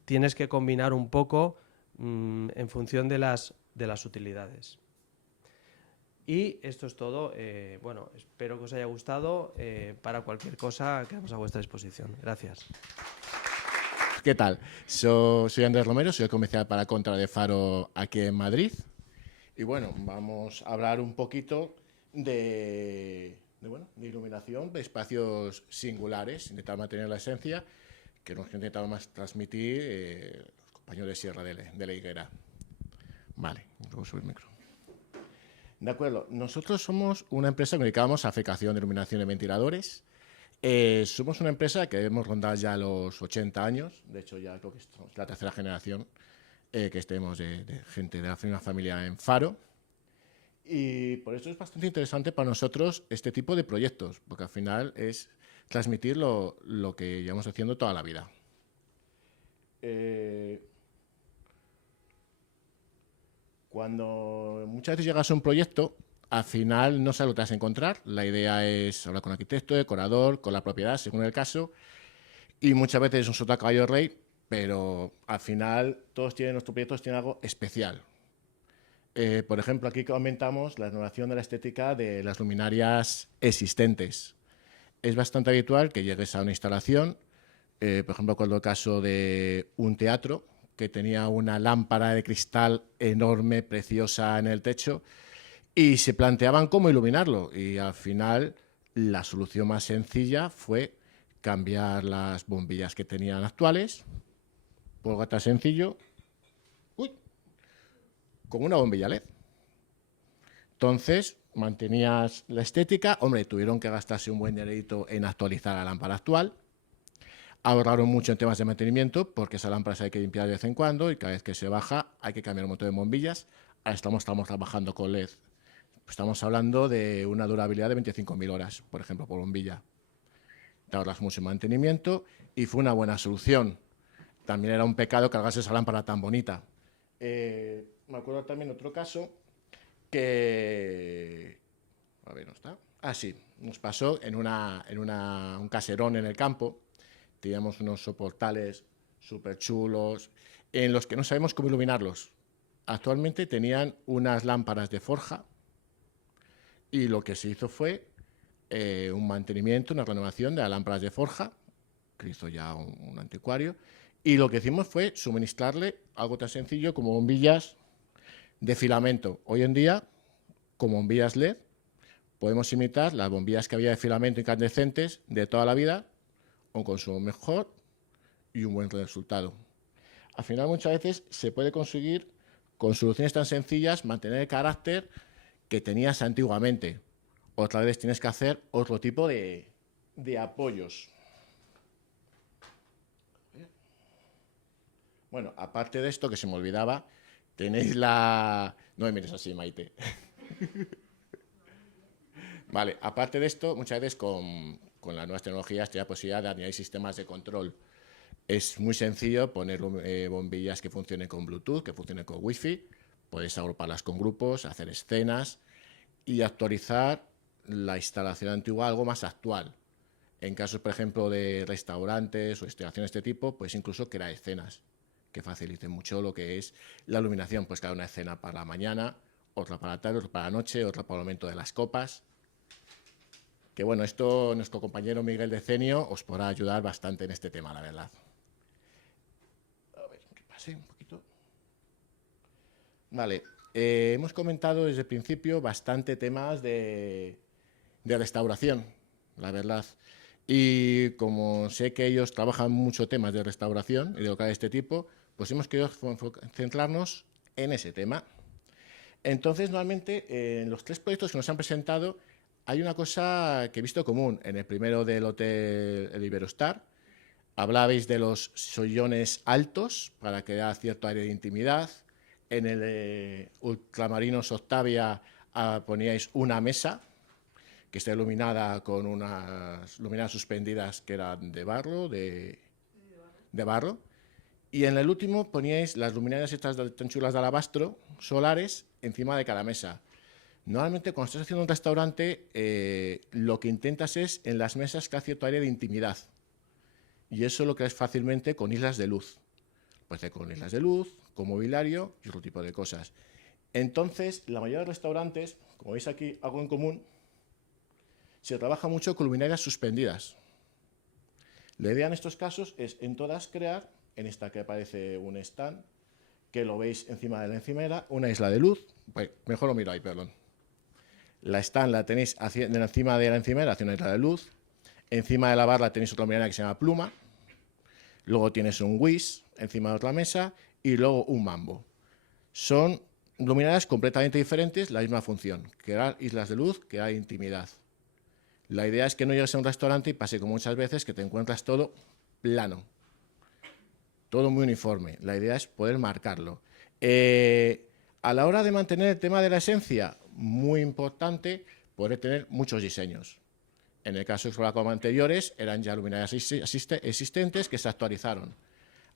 tienes que combinar un poco en función de las utilidades. Y esto es todo. Bueno, espero que os haya gustado. Para cualquier cosa quedamos a vuestra disposición. Gracias. ¿Qué tal? Soy Andrés Romero, soy el comercial para Contra de Faro aquí en Madrid. Y bueno, vamos a hablar un poquito de iluminación, de espacios singulares, intentar mantener la esencia que nos intentaron más transmitir los compañeros de Sierra de la Higuera. Vale, luego subo el micro. De acuerdo, nosotros somos una empresa que nos dedicamos a fabricación de iluminación de ventiladores. Somos una empresa que hemos rondado ya los 80 años, de hecho ya creo que es la tercera generación que estemos de gente de la misma familia en Faro. Y por eso es bastante interesante para nosotros este tipo de proyectos, porque al final es transmitir lo que llevamos haciendo toda la vida. Cuando muchas veces llegas a un proyecto, al final no sabes lo que vas a encontrar. La idea es hablar con el arquitecto, decorador, con la propiedad, según el caso. y muchas veces es un sota caballo rey, pero al final nuestros proyectos tienen algo especial. Por ejemplo, aquí comentamos la renovación de la estética de las luminarias existentes. Es bastante habitual que llegues a una instalación, por ejemplo, con el caso de un teatro que tenía una lámpara de cristal enorme, preciosa en el techo, y se planteaban cómo iluminarlo. Y al final la solución más sencilla fue cambiar las bombillas que tenían actuales, por gata sencillo, con una bombilla LED. Entonces, mantenías la estética. Hombre, tuvieron que gastarse un buen dinerito en actualizar la lámpara actual. Ahorraron mucho en temas de mantenimiento, porque esa lámpara se hay que limpiar de vez en cuando y cada vez que se baja hay que cambiar un montón de bombillas. Ahora estamos trabajando con LED. Estamos hablando de una durabilidad de 25.000 horas, por ejemplo, por bombilla. Te ahorras mucho en mantenimiento y fue una buena solución. También era un pecado cargarse esa lámpara tan bonita. Me acuerdo también otro caso que... A ver, ¿no está? Ah, sí. Nos pasó en un caserón en el campo. Teníamos unos soportales súper chulos en los que no sabemos cómo iluminarlos. Actualmente tenían unas lámparas de forja y lo que se hizo fue un mantenimiento, una renovación de las lámparas de forja, que hizo ya un anticuario, y lo que hicimos fue suministrarle algo tan sencillo como bombillas de filamento. Hoy en día, con bombillas LED, podemos imitar las bombillas que había de filamento incandescentes de toda la vida, un consumo mejor y un buen resultado. Al final, muchas veces se puede conseguir, con soluciones tan sencillas, mantener el carácter que tenías antiguamente. Otra vez tienes que hacer otro tipo de apoyos. Bueno, aparte de esto, que se me olvidaba, tenéis la... No me mires así, Maite. Vale, aparte de esto, muchas veces con las nuevas tecnologías te da posibilidad de añadir sistemas de control. Es muy sencillo poner bombillas que funcionen con Bluetooth, que funcionen con Wi-Fi. Puedes agruparlas con grupos, hacer escenas y actualizar la instalación antigua a algo más actual. En casos, por ejemplo, de restaurantes o instalaciones de este tipo, pues incluso crear escenas que faciliten mucho lo que es la iluminación. Pues crear una escena para la mañana, otra para la tarde, otra para la noche, otra para el momento de las copas. Que bueno, esto nuestro compañero Miguel Decenio os podrá ayudar bastante en este tema, la verdad. A ver, que pase un poquito. Vale, hemos comentado desde el principio bastante temas de restauración, la verdad. Y como sé que ellos trabajan mucho temas de restauración y de locales de este tipo, pues hemos querido centrarnos en ese tema. Entonces, normalmente, en los 3 proyectos que nos han presentado, hay una cosa que he visto común. En el primero del Hotel el Iberostar, hablabais de los sillones altos para crear cierto área de intimidad. En el Ultramarinos Octavia poníais una mesa que está iluminada con unas luminarias suspendidas que eran de barro, de barro. Y en el último poníais las luminarias estas tan chulas de alabastro, solares, encima de cada mesa. Normalmente cuando estás haciendo un restaurante, lo que intentas es en las mesas crear cierto área de intimidad. Y eso lo creas fácilmente con islas de luz. Puede ser con islas de luz, con mobiliario y otro tipo de cosas. Entonces, la mayoría de restaurantes, como veis aquí, algo en común, se trabaja mucho con luminarias suspendidas. La idea en estos casos es en todas crear, en esta que aparece un stand, que lo veis encima de la encimera, una isla de luz. Pues, mejor lo miro ahí, perdón. La stand la tenéis encima de la encimera, hacia una isla de luz. Encima de la barra tenéis otra luminaria que se llama pluma. Luego tienes un whisk encima de otra mesa y luego un mambo. Son luminarias completamente diferentes, la misma función, crear islas de luz, crear intimidad. La idea es que no llegues a un restaurante y pase como muchas veces que te encuentras todo plano, todo muy uniforme. La idea es poder marcarlo. A la hora de mantener el tema de la esencia, muy importante poder tener muchos diseños. En el caso de los anteriores, eran ya luminarias existentes que se actualizaron.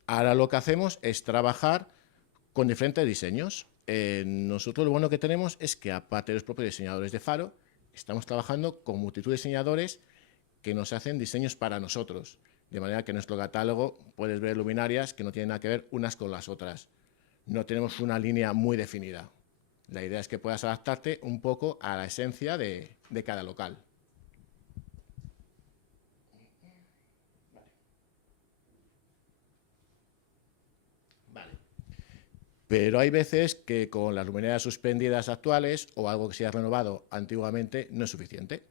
Ahora lo que hacemos es trabajar con diferentes diseños. Nosotros lo bueno que tenemos es que, aparte de los propios diseñadores de Faro, estamos trabajando con multitud de diseñadores que nos hacen diseños para nosotros. De manera que en nuestro catálogo puedes ver luminarias que no tienen nada que ver unas con las otras. No tenemos una línea muy definida. La idea es que puedas adaptarte un poco a la esencia de cada local. Pero hay veces que con las luminarias suspendidas actuales o algo que se haya renovado antiguamente no es suficiente.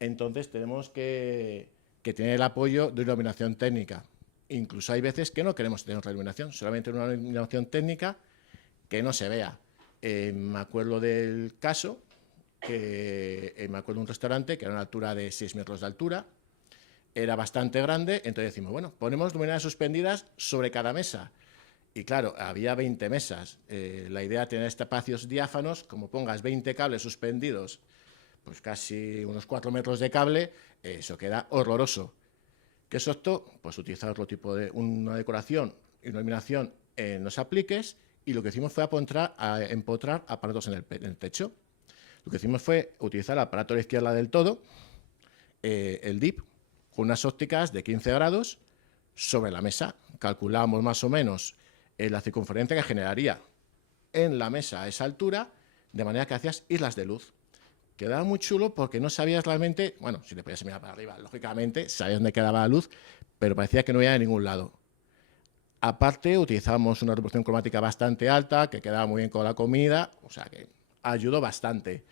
Entonces tenemos que tener el apoyo de una iluminación técnica. Incluso hay veces que no queremos tener otra iluminación, solamente una iluminación técnica que no se vea. Me acuerdo del caso, me acuerdo de un restaurante que era a una altura de 6 metros de altura, era bastante grande, entonces decimos, bueno, ponemos luminarias suspendidas sobre cada mesa. Y claro, había 20 mesas. La idea era tener espacios diáfanos, como pongas 20 cables suspendidos, pues casi unos 4 metros de cable, eso queda horroroso. ¿Qué se optó? Pues utilizar otro tipo de una decoración y una iluminación en los apliques, y lo que hicimos fue empotrar aparatos en el techo. Lo que hicimos fue utilizar el aparato a la izquierda del todo, el DIP, con unas ópticas de 15 grados sobre la mesa. Calculamos más o menos la circunferencia que generaría en la mesa a esa altura, de manera que hacías islas de luz. Quedaba muy chulo porque no sabías realmente, bueno, si te podías mirar para arriba, lógicamente, sabías dónde quedaba la luz, pero parecía que no había de ningún lado. Aparte, utilizamos una reproducción cromática bastante alta, que quedaba muy bien con la comida, o sea que ayudó bastante.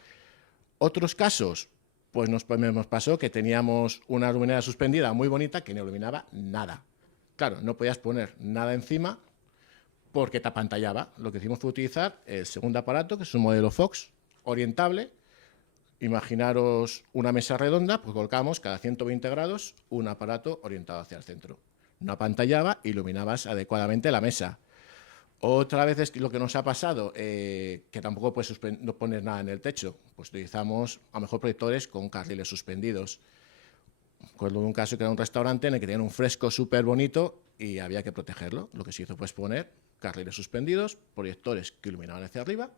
Otros casos, pues nos pasó que teníamos una luminaria suspendida muy bonita que no iluminaba nada. Claro, no podías poner nada encima porque te apantallaba. Lo que hicimos fue utilizar el segundo aparato, que es un modelo Fox orientable. Imaginaros una mesa redonda, pues colocamos cada 120 grados un aparato orientado hacia el centro. No apantallaba, iluminabas adecuadamente la mesa. Otra vez es lo que nos ha pasado, que tampoco puedes no poner nada en el techo, pues utilizamos a lo mejor proyectores con carriles suspendidos. Recuerdo un caso que era un restaurante en el que tenían un fresco súper bonito y había que protegerlo. Lo que se hizo fue poner carriles suspendidos, proyectores que iluminaban hacia arriba.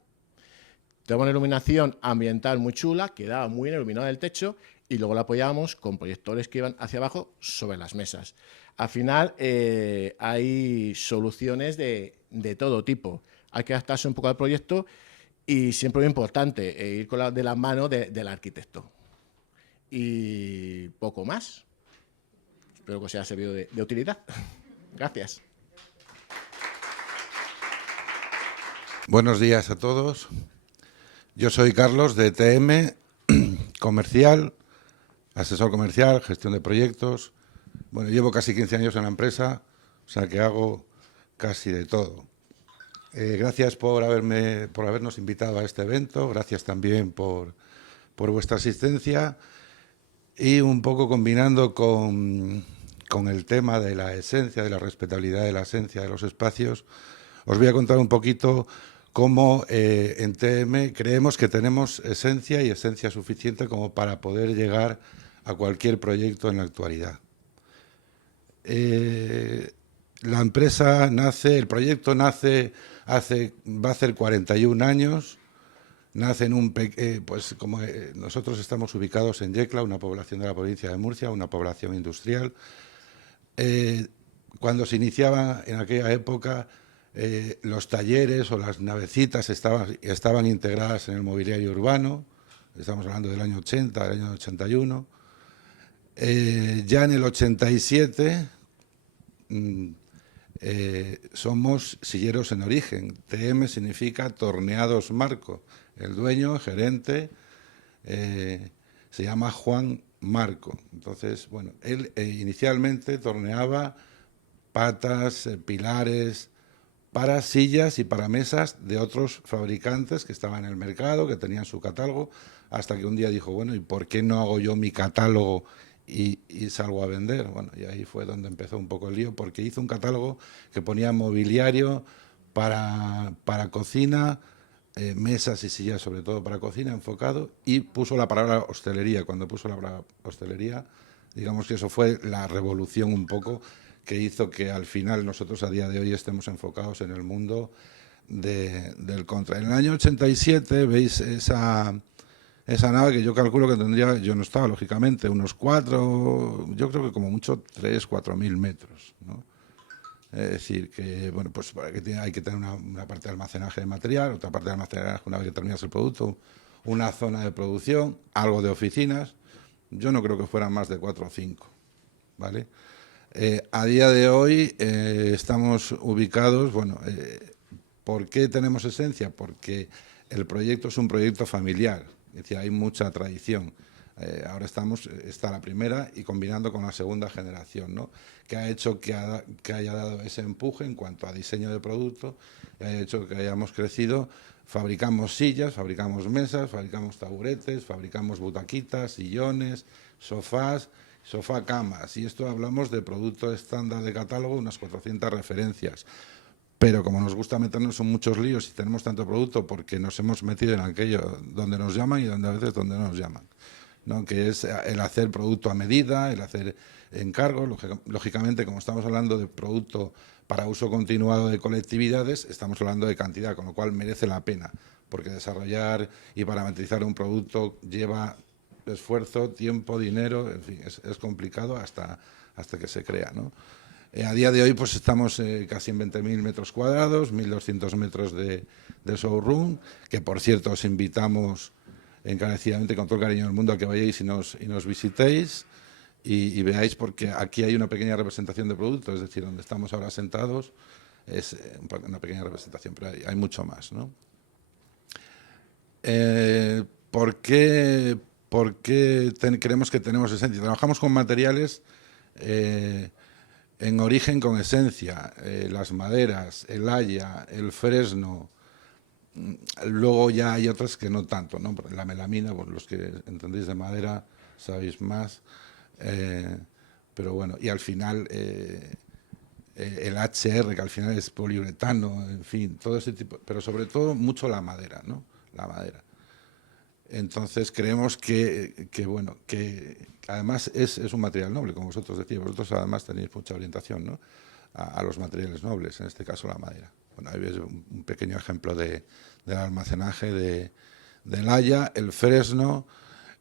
Tengo una iluminación ambiental muy chula, quedaba muy bien iluminado el techo, y luego la apoyábamos con proyectores que iban hacia abajo sobre las mesas. Al final hay soluciones de todo tipo. Hay que adaptarse un poco al proyecto y siempre muy importante, ir de la mano del arquitecto. Y poco más. Espero que os haya servido de utilidad. Gracias. Buenos días a todos. Yo soy Carlos de ETM, comercial, asesor comercial, gestión de proyectos. Bueno, llevo casi 15 años en la empresa, o sea que hago casi de todo. Gracias por habernos invitado a este evento, gracias también por vuestra asistencia, y un poco combinando con el tema de la esencia, de la respetabilidad de la esencia de los espacios, os voy a contar un poquito cómo en TM creemos que tenemos esencia y esencia suficiente como para poder llegar a cualquier proyecto en la actualidad. La empresa nace, el proyecto nace va a hacer 41 años, nace en un, pues como nosotros estamos ubicados en Yecla, una población de la provincia de Murcia, una población industrial. Cuando se iniciaba en aquella época, los talleres o las navecitas estaban integradas en el mobiliario urbano, estamos hablando del año 80, del año 81. Ya en el 87 somos silleros en origen. TM significa Torneados Marco. El dueño, gerente, se llama Juan Marco. Entonces, bueno, él inicialmente torneaba patas, pilares, para sillas y para mesas de otros fabricantes que estaban en el mercado, que tenían su catálogo, hasta que un día dijo, bueno, ¿y por qué no hago yo mi catálogo y salgo a vender? Bueno, y ahí fue donde empezó un poco el lío, porque hizo un catálogo que ponía mobiliario para cocina, mesas y sillas sobre todo para cocina, enfocado, y puso la palabra hostelería. Cuando puso la palabra hostelería, digamos que eso fue la revolución un poco que hizo que al final nosotros a día de hoy estemos enfocados en el mundo del contra. En el año 87, veis esa nave que yo calculo que tendría, yo no estaba, lógicamente, unos 4, yo creo que como mucho 3.000-4.000 metros, ¿no? Es decir, que bueno, pues hay que tener una parte de almacenaje de material, otra parte de almacenaje una vez que terminas el producto, una zona de producción, algo de oficinas. Yo no creo que fueran más de 4 o 5, ¿vale? A día de hoy estamos ubicados, bueno, ¿por qué tenemos esencia? Porque el proyecto es un proyecto familiar, es decir, hay mucha tradición. Ahora está la primera y combinando con la segunda generación, ¿no? Que ha hecho que haya dado ese empuje en cuanto a diseño de producto, que haya hecho que hayamos crecido. Fabricamos sillas, fabricamos mesas, fabricamos taburetes, fabricamos butaquitas, sillones, sofás, sofá-camas. Y esto hablamos de producto estándar de catálogo, unas 400 referencias. Pero como nos gusta meternos en muchos líos y tenemos tanto producto porque nos hemos metido en aquello donde nos llaman y donde a veces donde no nos llaman, ¿no? Que es el hacer producto a medida, el hacer encargos. Lógicamente, como estamos hablando de producto para uso continuado de colectividades, estamos hablando de cantidad, con lo cual merece la pena, porque desarrollar y parametrizar un producto lleva esfuerzo, tiempo, dinero, en fin, es complicado hasta que se crea, ¿no? A día de hoy pues estamos casi en 20.000 metros cuadrados, 1.200 metros de showroom, que por cierto os invitamos encarecidamente con todo el cariño del mundo a que vayáis y nos visitéis y veáis, porque aquí hay una pequeña representación de productos, es decir, donde estamos ahora sentados es una pequeña representación, pero hay mucho más, ¿no? ¿Por qué creemos que tenemos esencia? Trabajamos con materiales en origen con esencia, las maderas, el haya, el fresno. Luego ya hay otras que no tanto, ¿no? La melamina, pues los que entendéis de madera sabéis más, pero bueno, y al final el HR, que al final es poliuretano, en fin, todo ese tipo, pero sobre todo mucho la madera, ¿no? La madera. Entonces creemos que bueno, que además es un material noble, como vosotros decíais. Vosotros además tenéis mucha orientación, ¿no? a los materiales nobles, en este caso la madera. Bueno, ahí ves un pequeño ejemplo del almacenaje del haya, el fresno,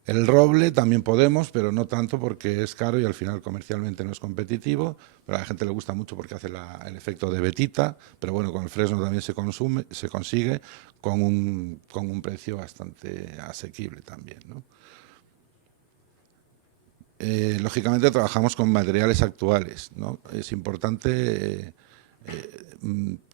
el roble también podemos, pero no tanto porque es caro y al final comercialmente no es competitivo, pero a la gente le gusta mucho porque hace el efecto de vetita, pero bueno, con el fresno también se consigue con un precio bastante asequible también, ¿no? Lógicamente trabajamos con materiales actuales, ¿no? Es importante,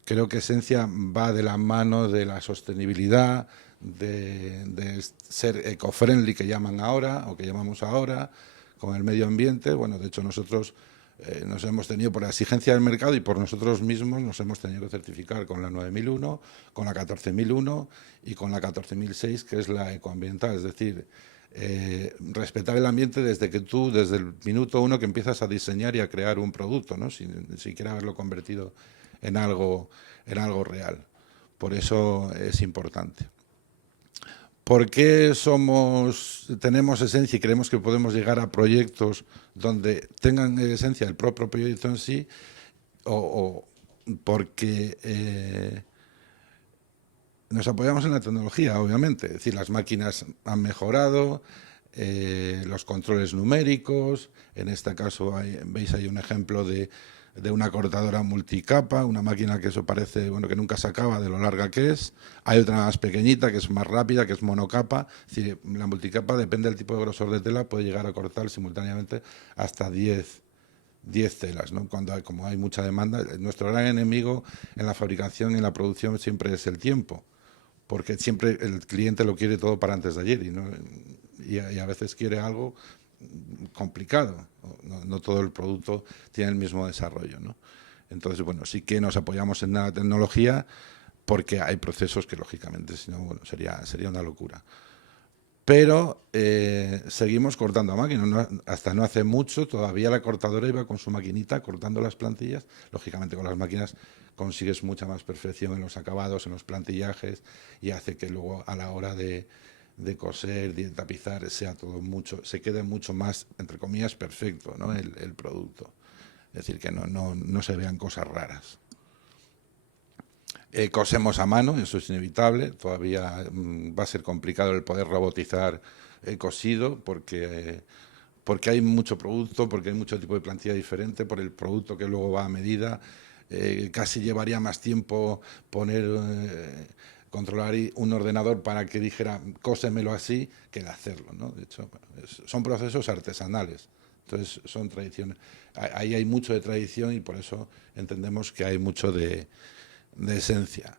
creo que esencia va de la mano de la sostenibilidad, de ser eco-friendly, que llaman ahora, o que llamamos ahora, con el medio ambiente. Bueno, de hecho nosotros nos hemos tenido, por la exigencia del mercado y por nosotros mismos, nos hemos tenido que certificar con la 9001, con la 14001 y con la 14006, que es la ecoambiental, es decir, respetar el ambiente desde el minuto uno que empiezas a diseñar y a crear un producto, ¿no? Sin siquiera haberlo convertido en algo real. Por eso es importante. ¿Por qué tenemos esencia y creemos que podemos llegar a proyectos donde tengan esencia el propio proyecto en sí? O porque nos apoyamos en la tecnología, obviamente. Es decir, las máquinas han mejorado, los controles numéricos. En este caso veis ahí un ejemplo de una cortadora multicapa, una máquina que eso parece, bueno, que nunca se acaba de lo larga que es. Hay otra más pequeñita que es más rápida, que es monocapa. Es decir, la multicapa, depende del tipo de grosor de tela, puede llegar a cortar simultáneamente hasta 10 telas, ¿no? Como hay mucha demanda. Nuestro gran enemigo en la fabricación y en la producción siempre es el tiempo, porque siempre el cliente lo quiere todo para antes de ayer y a veces quiere algo complicado. No todo el producto tiene el mismo desarrollo, ¿no? Entonces, bueno, sí que nos apoyamos en la tecnología porque hay procesos que, lógicamente, si no, bueno, sería una locura. Pero seguimos cortando a máquina. Hasta no hace mucho todavía la cortadora iba con su maquinita cortando las plantillas. Lógicamente con las máquinas consigues mucha más perfección en los acabados, en los plantillajes, y hace que luego a la hora de coser, de tapizar, se quede mucho más, entre comillas, perfecto, ¿no? el producto. Es decir, que no se vean cosas raras. Cosemos a mano, eso es inevitable. Todavía va a ser complicado el poder robotizar cosido porque hay mucho producto, porque hay mucho tipo de plantilla diferente, por el producto que luego va a medida. Casi llevaría más tiempo controlar un ordenador para que dijera cósemelo así que el hacerlo, ¿no? De hecho, son procesos artesanales, entonces son tradiciones. Ahí hay mucho de tradición y por eso entendemos que hay mucho de esencia.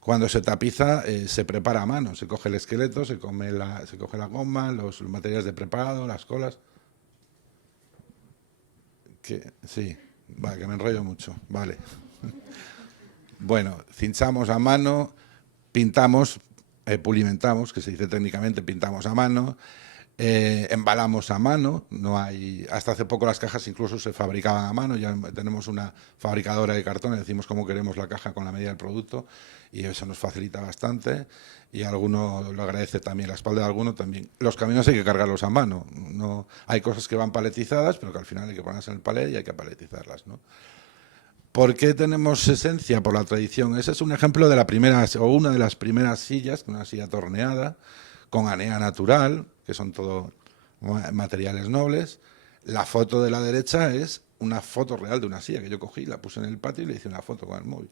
Cuando se tapiza, se prepara a mano, se coge el esqueleto, se coge la goma, los materiales de preparado, las colas. Sí, vale, que me enrollo mucho, vale. Bueno, cinchamos a mano, pintamos, pulimentamos, que se dice técnicamente, pintamos a mano, embalamos a mano. Hasta hace poco las cajas incluso se fabricaban a mano, ya tenemos una fabricadora de cartón, le decimos cómo queremos la caja con la medida del producto y eso nos facilita bastante y alguno lo agradece también, la espalda de alguno también. Los camiones hay que cargarlos a mano, hay cosas que van paletizadas, pero que al final hay que ponerlas en el palet y hay que paletizarlas, ¿no? ¿Por qué tenemos esencia? Por la tradición. Ese es un ejemplo de una de las primeras sillas, una silla torneada, con anea natural, que son todo materiales nobles. La foto de la derecha es una foto real de una silla que yo cogí, la puse en el patio y le hice una foto con el móvil.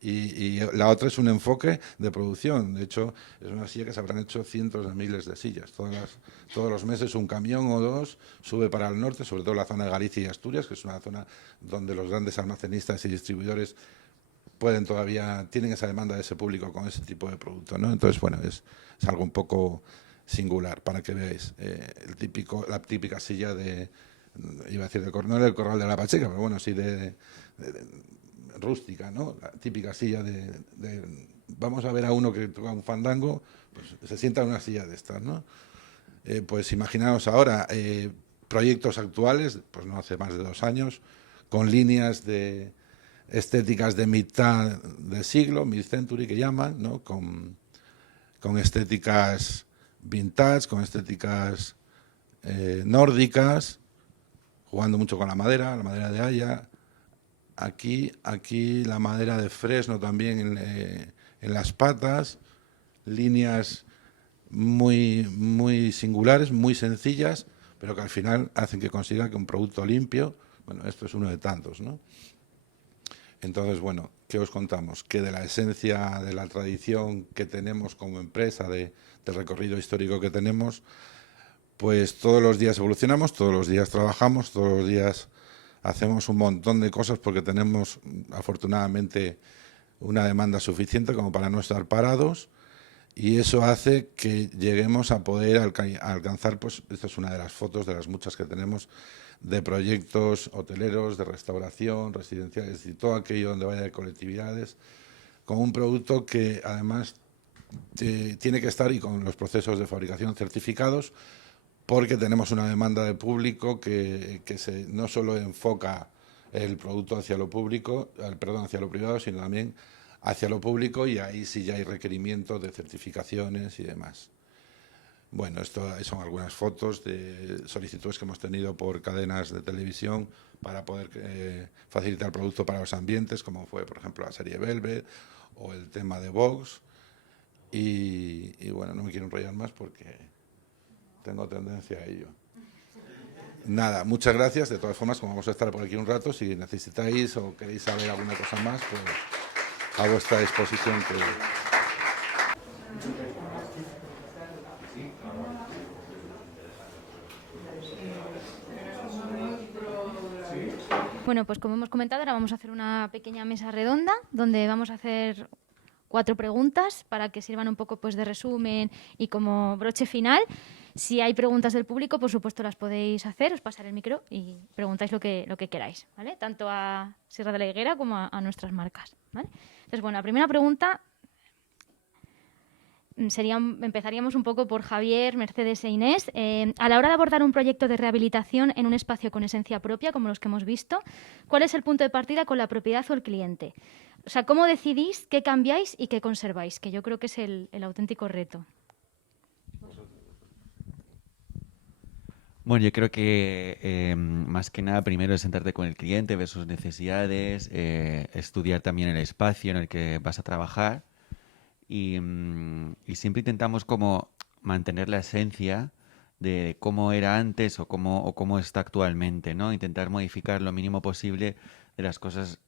Y la otra es un enfoque de producción. De hecho, es una silla que se habrán hecho cientos de miles de sillas. Todos los meses un camión o dos sube para el norte, sobre todo la zona de Galicia y Asturias, que es una zona donde los grandes almacenistas y distribuidores tienen esa demanda de ese público con ese tipo de producto, ¿no? Entonces, bueno, es algo un poco singular para que veáis. La típica silla iba a decir no del Corral de la Pacheca, pero bueno, sí de rústica, ¿no? La típica silla vamos a ver a uno que toca un fandango, pues se sienta en una silla de estas, ¿no? Pues imaginaos ahora proyectos actuales, pues no hace más de 2 años, con líneas de estéticas de mitad de siglo, mid-century que llaman, ¿no? Con estéticas vintage, con estéticas nórdicas, jugando mucho con la madera de haya. Aquí la madera de fresno también en las patas, líneas muy, muy singulares, muy sencillas, pero que al final hacen que consiga que un producto limpio, bueno, esto es uno de tantos, ¿no? Entonces, bueno, ¿qué os contamos? Que de la esencia de la tradición que tenemos como empresa, del recorrido histórico que tenemos, pues todos los días evolucionamos, todos los días trabajamos, todos los días hacemos un montón de cosas porque tenemos, afortunadamente, una demanda suficiente como para no estar parados y eso hace que lleguemos a poder alcanzar, pues esta es una de las fotos de las muchas que tenemos, de proyectos hoteleros, de restauración, residenciales, es decir, todo aquello donde vaya de colectividades, con un producto que además tiene que estar y con los procesos de fabricación certificados, porque tenemos una demanda de público que no solo enfoca el producto hacia lo público, hacia lo privado, sino también hacia lo público y ahí sí ya hay requerimientos de certificaciones y demás. Bueno, esto son algunas fotos de solicitudes que hemos tenido por cadenas de televisión para poder facilitar el producto para los ambientes, como fue, por ejemplo, la serie Velvet o el tema de Vox. Y bueno, no me quiero enrollar más porque tengo tendencia a ello. Nada, muchas gracias. De todas formas, como vamos a estar por aquí un rato, si necesitáis o queréis saber alguna cosa más, pues a vuestra disposición. Bueno, pues como hemos comentado, ahora vamos a hacer una pequeña mesa redonda donde vamos a hacer 4 preguntas para que sirvan un poco pues de resumen y como broche final. Si hay preguntas del público, por supuesto las podéis hacer, os pasaré el micro y preguntáis lo que queráis, ¿vale? Tanto a Sierra de la Higuera como a nuestras marcas, ¿vale? Entonces, bueno, la primera pregunta empezaríamos un poco por Javier, Mercedes e Inés. A la hora de abordar un proyecto de rehabilitación en un espacio con esencia propia, como los que hemos visto, ¿cuál es el punto de partida con la propiedad o el cliente? O sea, ¿cómo decidís qué cambiáis y qué conserváis? Que yo creo que es el auténtico reto. Bueno, yo creo que más que nada primero es sentarte con el cliente, ver sus necesidades, estudiar también el espacio en el que vas a trabajar y siempre intentamos como mantener la esencia de cómo era antes o cómo está actualmente, ¿no? Intentar modificar lo mínimo posible de las cosas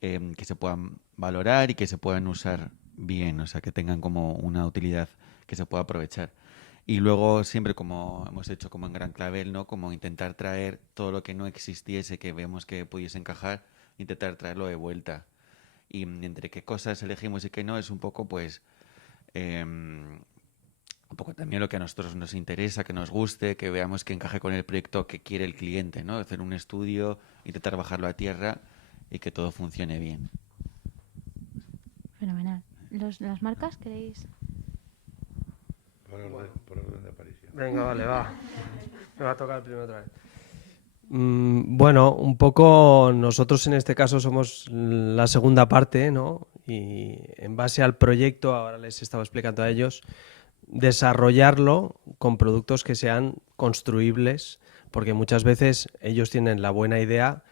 que se puedan valorar y que se puedan usar bien, o sea, que tengan como una utilidad que se pueda aprovechar. Y luego siempre como hemos hecho como en Gran Clavel, ¿no? Como intentar traer todo lo que no existiese, que vemos que pudiese encajar, intentar traerlo de vuelta. Y entre qué cosas elegimos y qué no es un poco pues un poco también lo que a nosotros nos interesa, que nos guste, que veamos que encaje con el proyecto que quiere el cliente, ¿no? Hacer un estudio, intentar bajarlo a tierra y que todo funcione bien. Fenomenal. ¿Las marcas queréis? Por orden de aparición. Venga, vale, va. Me va a tocar el primero otra vez. Bueno, un poco nosotros en este caso somos la segunda parte, ¿no? Y en base al proyecto, ahora les estaba explicando a ellos, desarrollarlo con productos que sean construibles, porque muchas veces ellos tienen la buena idea,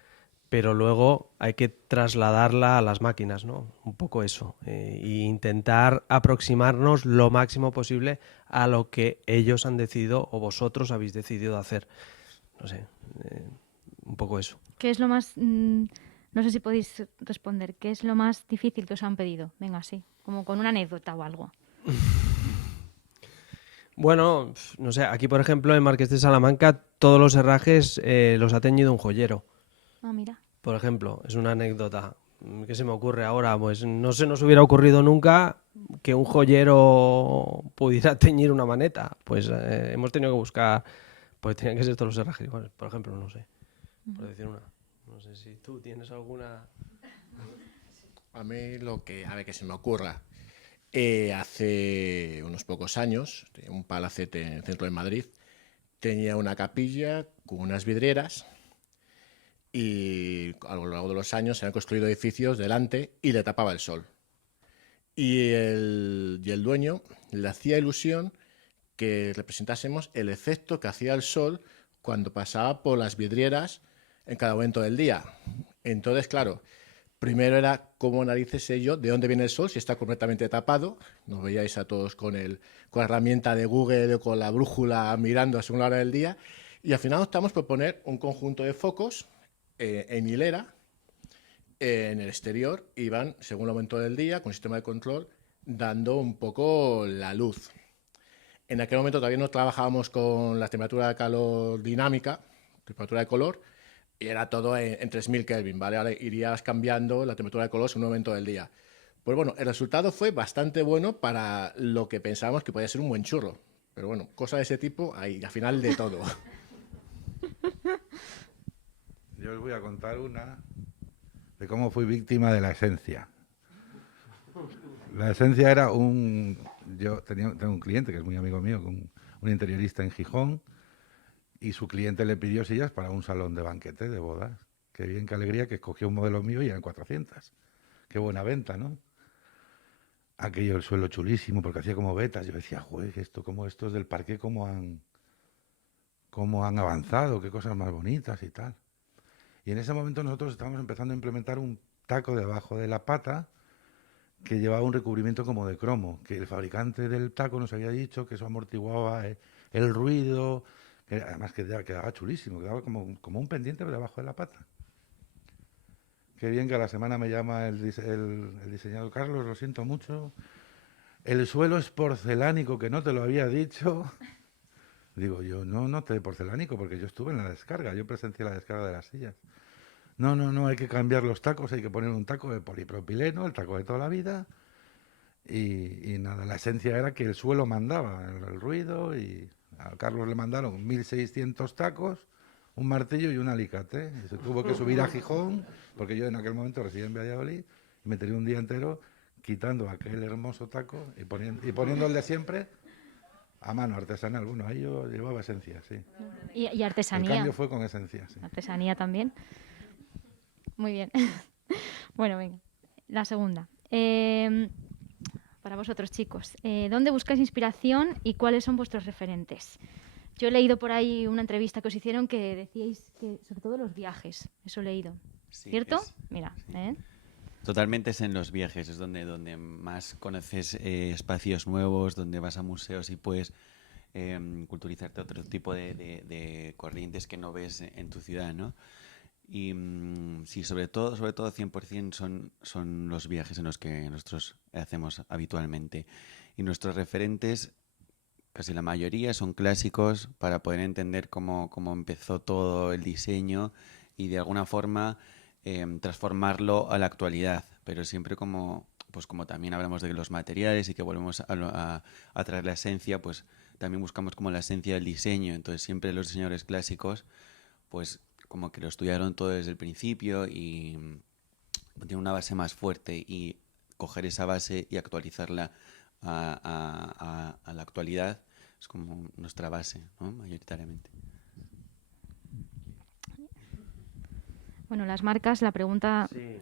pero luego hay que trasladarla a las máquinas, ¿no? Un poco eso. E intentar aproximarnos lo máximo posible a lo que ellos han decidido o vosotros habéis decidido hacer. No sé, un poco eso. ¿Qué es lo más... no sé si podéis responder. ¿Qué es lo más difícil que os han pedido? Venga, sí. Como con una anécdota o algo. Bueno, no sé, aquí por ejemplo en Marqués de Salamanca todos los herrajes los ha teñido un joyero. Ah, mira. Por ejemplo, es una anécdota. ¿Qué se me ocurre ahora? Pues no se nos hubiera ocurrido nunca que un joyero pudiera teñir una maneta. Pues hemos tenido que buscar, pues tenían que ser todos los herrajes iguales. Por ejemplo, no sé, por decir una. No sé si tú tienes alguna... A mí a ver, que se me ocurra. Hace unos pocos años, un palacete en el centro de Madrid, tenía una capilla con unas vidrieras y a lo largo de los años se han construido edificios delante y le tapaba el sol. Y el dueño le hacía ilusión que representásemos el efecto que hacía el sol cuando pasaba por las vidrieras en cada momento del día. Entonces, claro, primero era cómo narices sé yo de dónde viene el sol, si está completamente tapado. Nos veíais a todos con la herramienta de Google o con la brújula mirando según la hora del día. Y al final optamos por poner un conjunto de focos en hilera en el exterior y van, según el momento del día, con sistema de control, dando un poco la luz. En aquel momento todavía no trabajábamos con la temperatura de calor dinámica, temperatura de color, y era todo en 3000 Kelvin, ¿vale? Ahora irías cambiando la temperatura de color según el momento del día. Pues bueno, el resultado fue bastante bueno para lo que pensábamos que podía ser un buen churro. Pero bueno, cosas de ese tipo, hay al final de todo. Yo os voy a contar una de cómo fui víctima de la esencia. La esencia era yo tengo un cliente que es muy amigo mío, un interiorista en Gijón, y su cliente le pidió sillas para un salón de banquete, de bodas. Qué bien, qué alegría que escogió un modelo mío y eran 400. Qué buena venta, ¿no? Aquello, el suelo chulísimo, porque hacía como vetas. Yo decía, joder, como estos del parque, cómo han avanzado, qué cosas más bonitas y tal. Y en ese momento nosotros estábamos empezando a implementar un taco debajo de la pata que llevaba un recubrimiento como de cromo, que el fabricante del taco nos había dicho que eso amortiguaba el ruido, que además quedaba chulísimo, quedaba como un pendiente debajo de la pata. Qué bien que a la semana me llama el diseñador: Carlos, lo siento mucho, el suelo es porcelánico, que no te lo había dicho. Digo yo, no te porcelánico, porque yo estuve en la descarga, yo presencié la descarga de las sillas. No, hay que cambiar los tacos, hay que poner un taco de polipropileno, el taco de toda la vida. Y nada, la esencia era que el suelo mandaba el ruido, y a Carlos le mandaron 1600 tacos, un martillo y un alicate. Y se tuvo que subir a Gijón, porque yo en aquel momento residía en Valladolid, y me tiré un día entero quitando aquel hermoso taco y poniendo el de siempre a mano, artesanal. Bueno, ahí yo llevaba esencia, sí. Y artesanía. El cambio fue con esencia, sí. Artesanía también. Muy bien. Bueno, venga. La segunda. Para vosotros, chicos. ¿Dónde buscáis inspiración y cuáles son vuestros referentes? Yo he leído por ahí una entrevista que os hicieron que decíais que sobre todo los viajes, eso he leído. Sí, ¿Cierto? es- Mira, sí. ¿eh? Totalmente es en los viajes, es donde más conoces espacios nuevos, donde vas a museos y puedes culturizarte a otro tipo de corrientes que no ves en tu ciudad, ¿no? Y sí, sobre todo 100% son los viajes en los que nosotros hacemos habitualmente. Y nuestros referentes, casi la mayoría, son clásicos para poder entender cómo empezó todo el diseño y de alguna forma transformarlo a la actualidad, pero siempre pues como también hablamos de los materiales y que volvemos a traer la esencia, pues también buscamos como la esencia del diseño. Entonces siempre los diseñadores clásicos pues como que lo estudiaron todo desde el principio y tiene una base más fuerte, y coger esa base y actualizarla a la actualidad es como nuestra base, ¿no? Mayoritariamente. Bueno, las marcas, la pregunta Sí,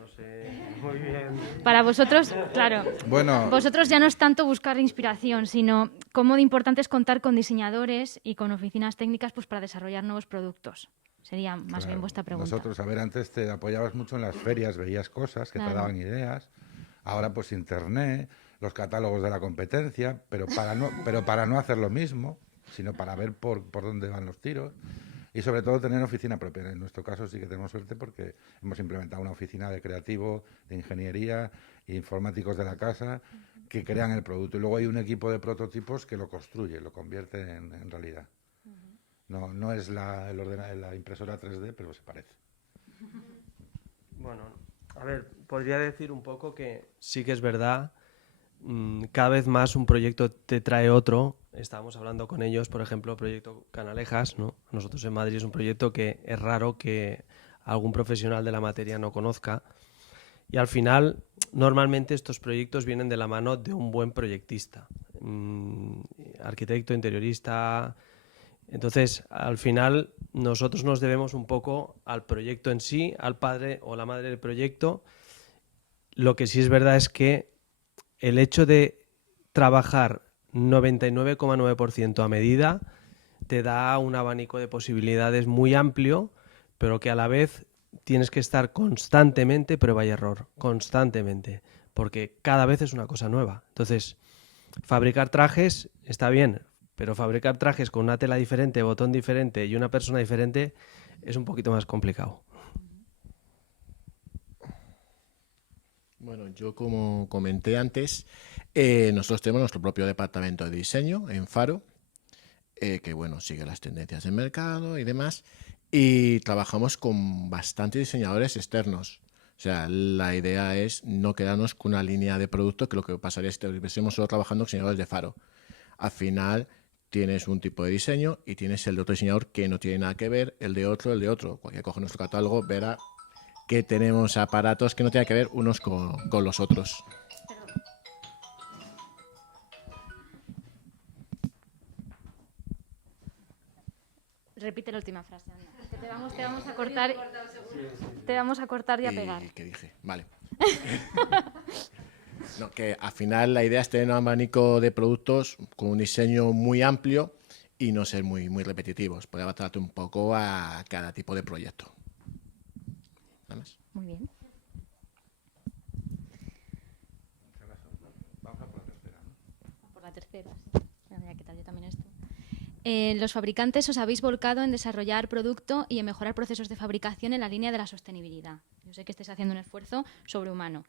no sé muy bien. para vosotros, claro, Bueno, vosotros ya no es tanto buscar inspiración, sino cómo de importante es contar con diseñadores y con oficinas técnicas pues para desarrollar nuevos productos. Sería más bien claro, vuestra pregunta. nosotros, a ver, antes te apoyabas mucho en las ferias, veías cosas que te Claro. daban ideas. Ahora pues internet, los catálogos de la competencia, pero para no hacer lo mismo, sino para ver por dónde van los tiros. Y sobre todo tener oficina propia. En nuestro caso sí que tenemos suerte porque hemos implementado una oficina de creativo, de ingeniería e informáticos de la casa que crean el producto. Y luego hay un equipo de prototipos que lo construye, lo convierte en realidad. No es la impresora 3D, pero se parece. Bueno, a ver, podría decir un poco que sí que es verdad, cada vez más un proyecto te trae otro. Estábamos hablando con ellos, por ejemplo, el proyecto Canalejas, ¿no? Nosotros en Madrid es un proyecto que es raro que algún profesional de la materia no conozca. Y al final, normalmente estos proyectos vienen de la mano de un buen proyectista, arquitecto, interiorista. Entonces, al final, nosotros nos debemos un poco al proyecto en sí, al padre o la madre del proyecto. Lo que sí es verdad es que el hecho de trabajar 99,9% a medida te da un abanico de posibilidades muy amplio, pero que a la vez tienes que estar constantemente prueba y error, constantemente, porque cada vez es una cosa nueva. Entonces, fabricar trajes está bien, pero fabricar trajes con una tela diferente, botón diferente y una persona diferente es un poquito más complicado. Bueno, yo como comenté antes, nosotros tenemos nuestro propio departamento de diseño en Faro, que bueno, sigue las tendencias del mercado y demás, y trabajamos con bastantes diseñadores externos. O sea, la idea es no quedarnos con una línea de producto, que lo que pasaría es que estuviésemos solo trabajando con diseñadores de Faro. Al final tienes un tipo de diseño y tienes el de otro diseñador que no tiene nada que ver, el de otro, el de otro. Cualquiera coge nuestro catálogo verá que tenemos aparatos que no tienen que ver unos con los otros. Repite la última frase, Ana. Que te vamos a cortar. Te vamos a cortar y a pegar. ¿Qué dije? Vale. No, que al final la idea es tener un abanico de productos con un diseño muy amplio y no ser muy repetitivos. Poder adaptarte un poco a cada tipo de proyecto. Nada más. Muy bien. Vamos a por la tercera, ¿no? Por la tercera, sí. Mira qué tal, yo también esto. Los fabricantes os habéis volcado en desarrollar producto y en mejorar procesos de fabricación en la línea de la sostenibilidad. Yo sé que estáis haciendo un esfuerzo sobrehumano.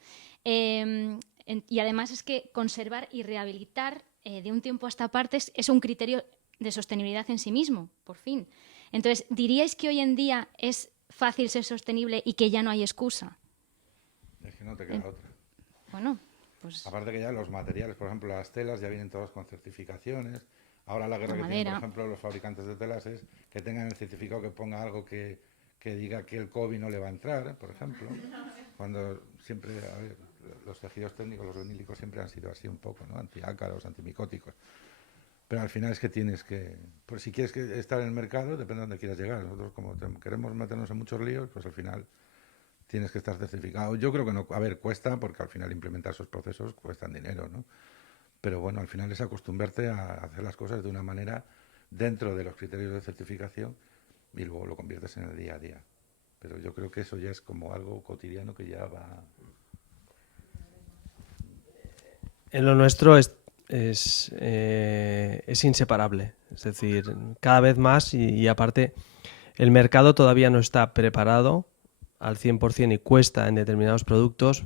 Y además es que conservar y rehabilitar de un tiempo a esta parte es un criterio de sostenibilidad en sí mismo, por fin. Entonces, ¿diríais que hoy en día es fácil ser sostenible y que ya no hay excusa? Es que no te queda otra. Bueno, pues Aparte que ya los materiales, por ejemplo, las telas ya vienen todas con certificaciones. Ahora la guerra La que tienen, por madera. ejemplo, los fabricantes de telas es que tengan el certificado que ponga algo que diga que el COVID no le va a entrar, por ejemplo. Cuando siempre, a ver, los tejidos técnicos, los vinílicos siempre han sido así un poco, ¿no? Antiácaros, antimicóticos. Pero al final es que tienes que, pues si quieres estar en el mercado, depende de dónde quieras llegar. Nosotros como queremos meternos en muchos líos, pues al final tienes que estar certificado. Yo creo que no, a ver, cuesta, porque al final implementar esos procesos cuestan dinero, ¿no? Pero bueno, al final es acostumbrarte a hacer las cosas de una manera dentro de los criterios de certificación y luego lo conviertes en el día a día. Pero yo creo que eso ya es como algo cotidiano que ya va... En lo nuestro es inseparable. Es decir, cada vez más y aparte el mercado todavía no está preparado al 100% y cuesta en determinados productos,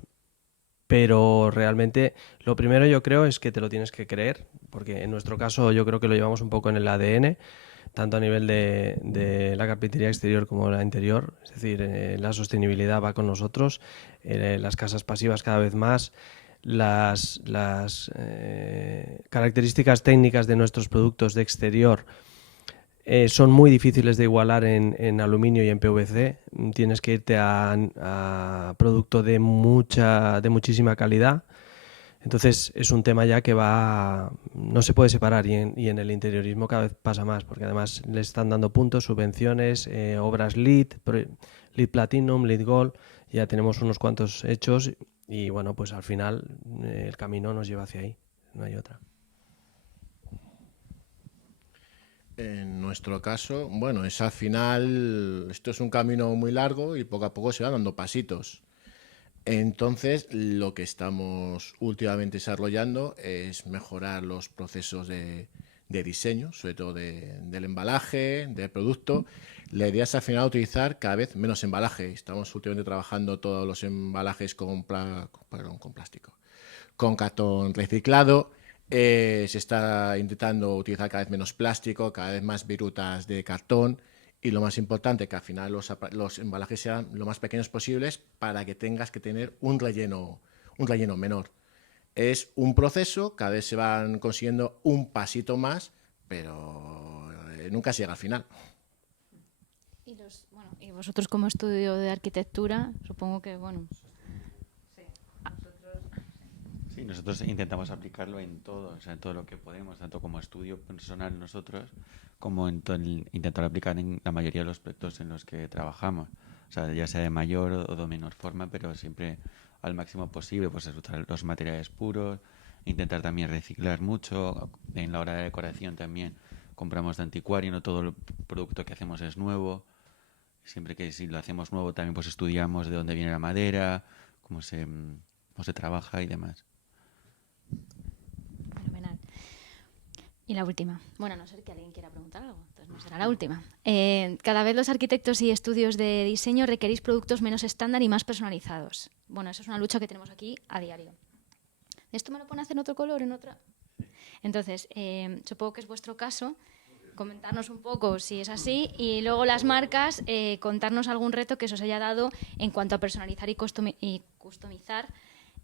pero realmente lo primero yo creo es que te lo tienes que creer, porque en nuestro caso yo creo que lo llevamos un poco en el ADN, tanto a nivel de la carpintería exterior como la interior. Es decir, la sostenibilidad va con nosotros, las casas pasivas cada vez más, las características técnicas de nuestros productos de exterior son muy difíciles de igualar en aluminio y en PVC. Tienes que irte a producto de muchísima calidad. Entonces es un tema ya que no se puede separar y en el interiorismo cada vez pasa más, porque además le están dando puntos, subvenciones, obras LEED, LEED Platinum, LEED Gold, ya tenemos unos cuantos hechos y bueno, pues al final el camino nos lleva hacia ahí, no hay otra. En nuestro caso, bueno, es al final, esto es un camino muy largo y poco a poco se van dando pasitos. Entonces, lo que estamos últimamente desarrollando es mejorar los procesos de diseño, sobre todo del embalaje, del producto. La idea es al final utilizar cada vez menos embalaje. Estamos últimamente trabajando todos los embalajes con plástico, con cartón reciclado. Se está intentando utilizar cada vez menos plástico, cada vez más virutas de cartón y lo más importante, que al final los embalajes sean lo más pequeños posibles para que tengas que tener un relleno menor. Es un proceso, cada vez se van consiguiendo un pasito más, pero nunca se llega al final. Y vosotros como estudio de arquitectura, supongo que, bueno... Sí, nosotros intentamos aplicarlo en todo, o sea, en todo lo que podemos, tanto como estudio personal nosotros, como intentar aplicar en la mayoría de los proyectos en los que trabajamos. O sea, ya sea de mayor o de menor forma, pero siempre al máximo posible, pues usar los materiales puros, intentar también reciclar mucho. En la hora de decoración también compramos de anticuario, no todo el producto que hacemos es nuevo. Siempre que si lo hacemos nuevo también pues estudiamos de dónde viene la madera, cómo se trabaja y demás. Fenomenal. Y la última. Bueno, a no ser que alguien quiera preguntar algo, entonces no será la última. Cada vez los arquitectos y estudios de diseño requerís productos menos estándar y más personalizados. Bueno, eso es una lucha que tenemos aquí a diario. ¿Esto me lo pone a hacer en otro color, en otra? Entonces, supongo que es vuestro caso. Comentarnos un poco si es así y luego las marcas, contarnos algún reto que os haya dado en cuanto a personalizar y customizar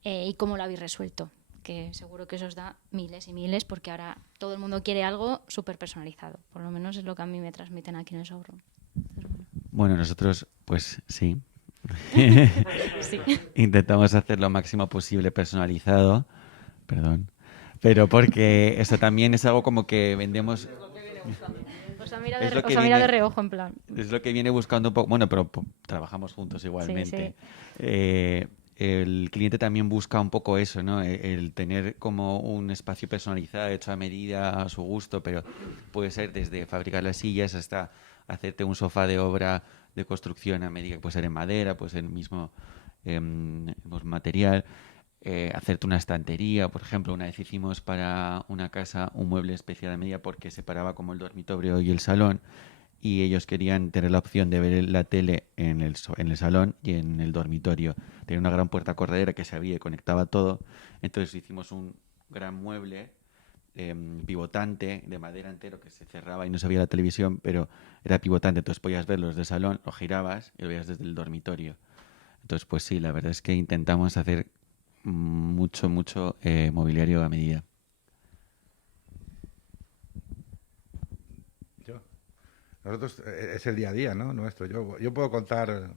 y cómo lo habéis resuelto. Que seguro que eso os da miles y miles porque ahora todo el mundo quiere algo súper personalizado. Por lo menos es lo que a mí me transmiten aquí en el showroom. Bueno, nosotros pues sí. Sí. Intentamos hacer lo máximo posible personalizado, perdón, pero porque eso también es algo como que vendemos... Os ha mirado, Es lo que de, viene- reojo en plan. Es lo que viene buscando un poco, bueno, pero trabajamos juntos igualmente. El cliente también busca un poco eso, ¿no? El tener como un espacio personalizado, hecho a medida, a su gusto, pero puede ser desde fabricar las sillas hasta hacerte un sofá de obra de construcción a medida, que puede ser en madera, puede ser el mismo pues, material. Hacerte una estantería, por ejemplo, una vez hicimos para una casa un mueble especial a medida porque separaba como el dormitorio y el salón y ellos querían tener la opción de ver la tele en el salón y en el dormitorio. Tenía una gran puerta corredera que se abría y conectaba todo. Entonces hicimos un gran mueble pivotante de madera entero que se cerraba y no se veía la televisión, pero era pivotante. Entonces podías verlo desde el salón, lo girabas y lo veías desde el dormitorio. Entonces, pues sí, la verdad es que intentamos hacer mucho mobiliario a medida. Nosotros es el día a día, ¿no? Nuestro. Yo puedo contar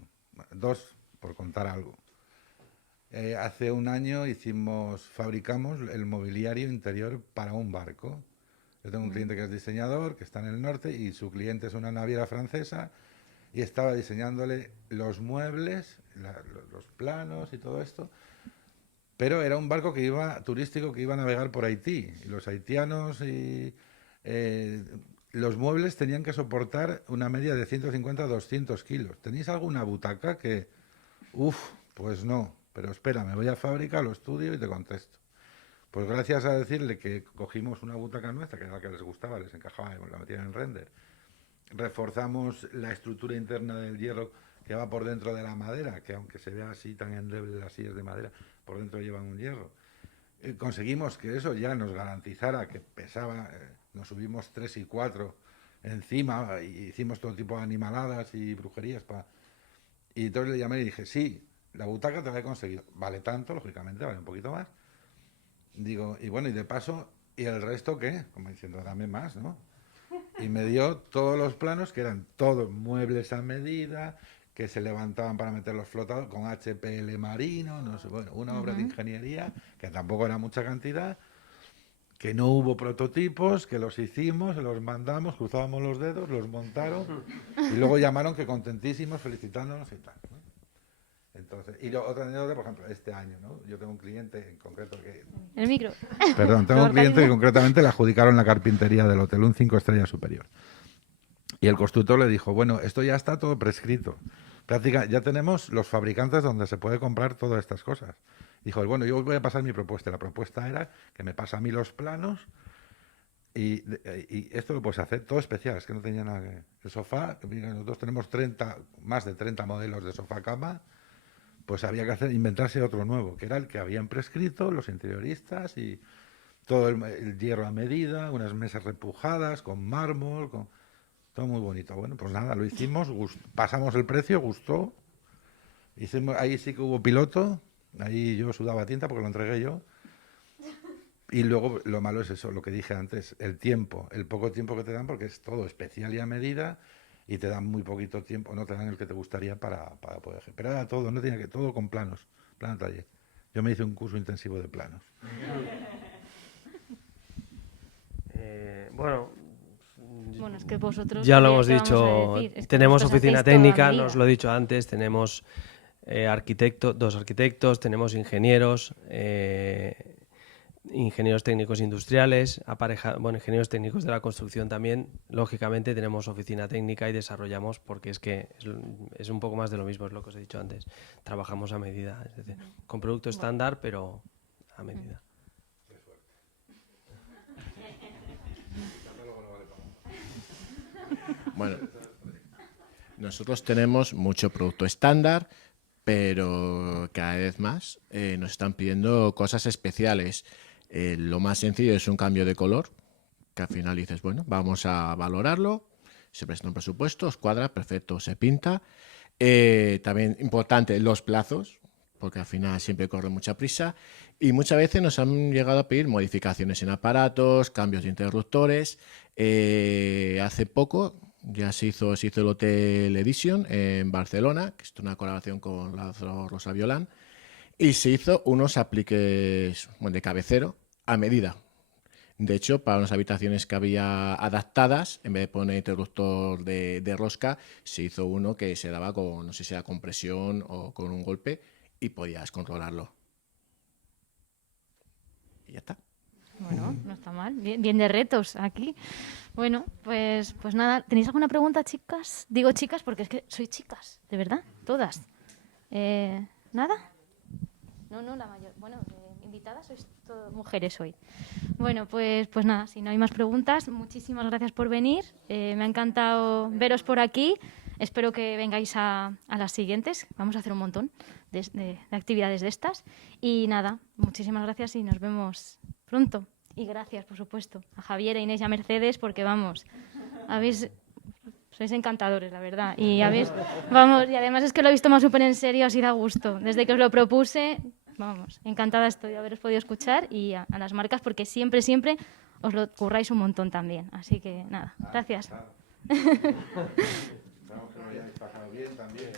dos, por contar algo. Hace un año fabricamos el mobiliario interior para un barco. Yo tengo un cliente que es diseñador, que está en el norte, y su cliente es una naviera francesa, y estaba diseñándole los muebles, los planos y todo esto, pero era un barco turístico que iba a navegar por Haití, y los haitianos los muebles tenían que soportar una media de 150 a 200 kilos. ¿Tenéis alguna butaca que...? Pues no, pero espera, me voy a fábrica, lo estudio y te contesto. Pues gracias a decirle que cogimos una butaca nuestra, que era la que les gustaba, les encajaba, la metían en render, reforzamos la estructura interna del hierro que va por dentro de la madera, que aunque se vea así tan endeble las sillas de madera, por dentro llevan un hierro. Conseguimos que eso ya nos garantizara que pesaba, nos subimos 3 y 4 encima, y hicimos todo tipo de animaladas y brujerías. Y entonces le llamé y dije, sí, la butaca te la he conseguido. Vale tanto, lógicamente, vale un poquito más. Digo, y bueno, y de paso, ¿y el resto qué? Como diciendo, dame más, ¿no? Y me dio todos los planos, que eran todos muebles a medida, que se levantaban para meter los flotadores con HPL marino, no sé, bueno, una obra de ingeniería, que tampoco era mucha cantidad, que no hubo prototipos, que los hicimos, los mandamos, cruzábamos los dedos, los montaron, y luego llamaron que contentísimos, felicitándonos y tal, ¿no? Entonces, y otra anécdota, por ejemplo, este año, ¿no? Yo tengo un cliente en concreto que... El micro. Perdón, tengo un cliente que concretamente le adjudicaron la carpintería del hotel, un 5 estrellas superior. Y el constructor le dijo, bueno, esto ya está todo prescrito. Ya tenemos los fabricantes donde se puede comprar todas estas cosas. Dijo, bueno, yo os voy a pasar mi propuesta. La propuesta era que me pasa a mí los planos y esto lo puedes hacer todo especial, es que no tenía nada que... El sofá, nosotros tenemos más de 30 modelos de sofá-cama, pues había que inventarse otro nuevo, que era el que habían prescrito los interioristas y todo el hierro a medida, unas mesas repujadas con mármol, todo muy bonito. Bueno, pues nada, lo hicimos, pasamos el precio, gustó. Ahí sí que hubo piloto, ahí yo sudaba tinta porque lo entregué yo. Y luego lo malo es eso, lo que dije antes, el tiempo, el poco tiempo que te dan, porque es todo especial y a medida, y te dan muy poquito tiempo, no te dan el que te gustaría para poder... Pero era todo, no tenía que todo con planos, plano taller. Yo me hice un curso intensivo de planos. Bueno, Es que vosotros... ya lo hemos ¿qué vamos a dicho, decir? Es que tenemos vosotros oficina hacéis todo a técnica, medida. no os lo he dicho antes, tenemos dos arquitectos, tenemos ingenieros, ingenieros técnicos industriales, ingenieros técnicos de la construcción también. Lógicamente tenemos oficina técnica y desarrollamos, porque es que es un poco más de lo mismo, es lo que os he dicho antes. Trabajamos a medida, es decir, con producto estándar, pero a medida. Bueno, nosotros tenemos mucho producto estándar, pero cada vez más nos están pidiendo cosas especiales. Lo más sencillo es un cambio de color, que al final dices, bueno, vamos a valorarlo, se presenta un presupuesto, os cuadra, perfecto, se pinta. También importante los plazos, porque al final siempre corre mucha prisa, y muchas veces nos han llegado a pedir modificaciones en aparatos, cambios de interruptores. Hace poco ya se hizo el Hotel Edition en Barcelona, que es una colaboración con Lázaro Rosa Violán, y se hizo unos apliques de cabecero a medida. De hecho, para unas habitaciones que había adaptadas, en vez de poner interruptor de rosca, se hizo uno que se daba con, no sé si era con presión o con un golpe, y podías controlarlo. Y ya está. Bueno, no está mal. Bien de retos aquí. Bueno, pues nada. ¿Tenéis alguna pregunta, chicas? Digo chicas porque es que sois chicas, de verdad, todas. ¿Nada? No, la mayor. Bueno, invitadas sois todas mujeres hoy. Bueno, pues nada, si no hay más preguntas, muchísimas gracias por venir. Me ha encantado veros por aquí. Espero que vengáis a las siguientes. Vamos a hacer un montón de actividades de estas. Y nada, muchísimas gracias y nos vemos pronto. Y gracias, por supuesto, a Javier, a Inés y a Mercedes, porque vamos, sois encantadores, la verdad. Y además es que lo he visto más súper en serio, así da gusto. Desde que os lo propuse, vamos, encantada estoy de haberos podido escuchar y a las marcas, porque siempre os lo curráis un montón también. Así que nada, gracias. Esperamos que lo hayáis pasado bien también.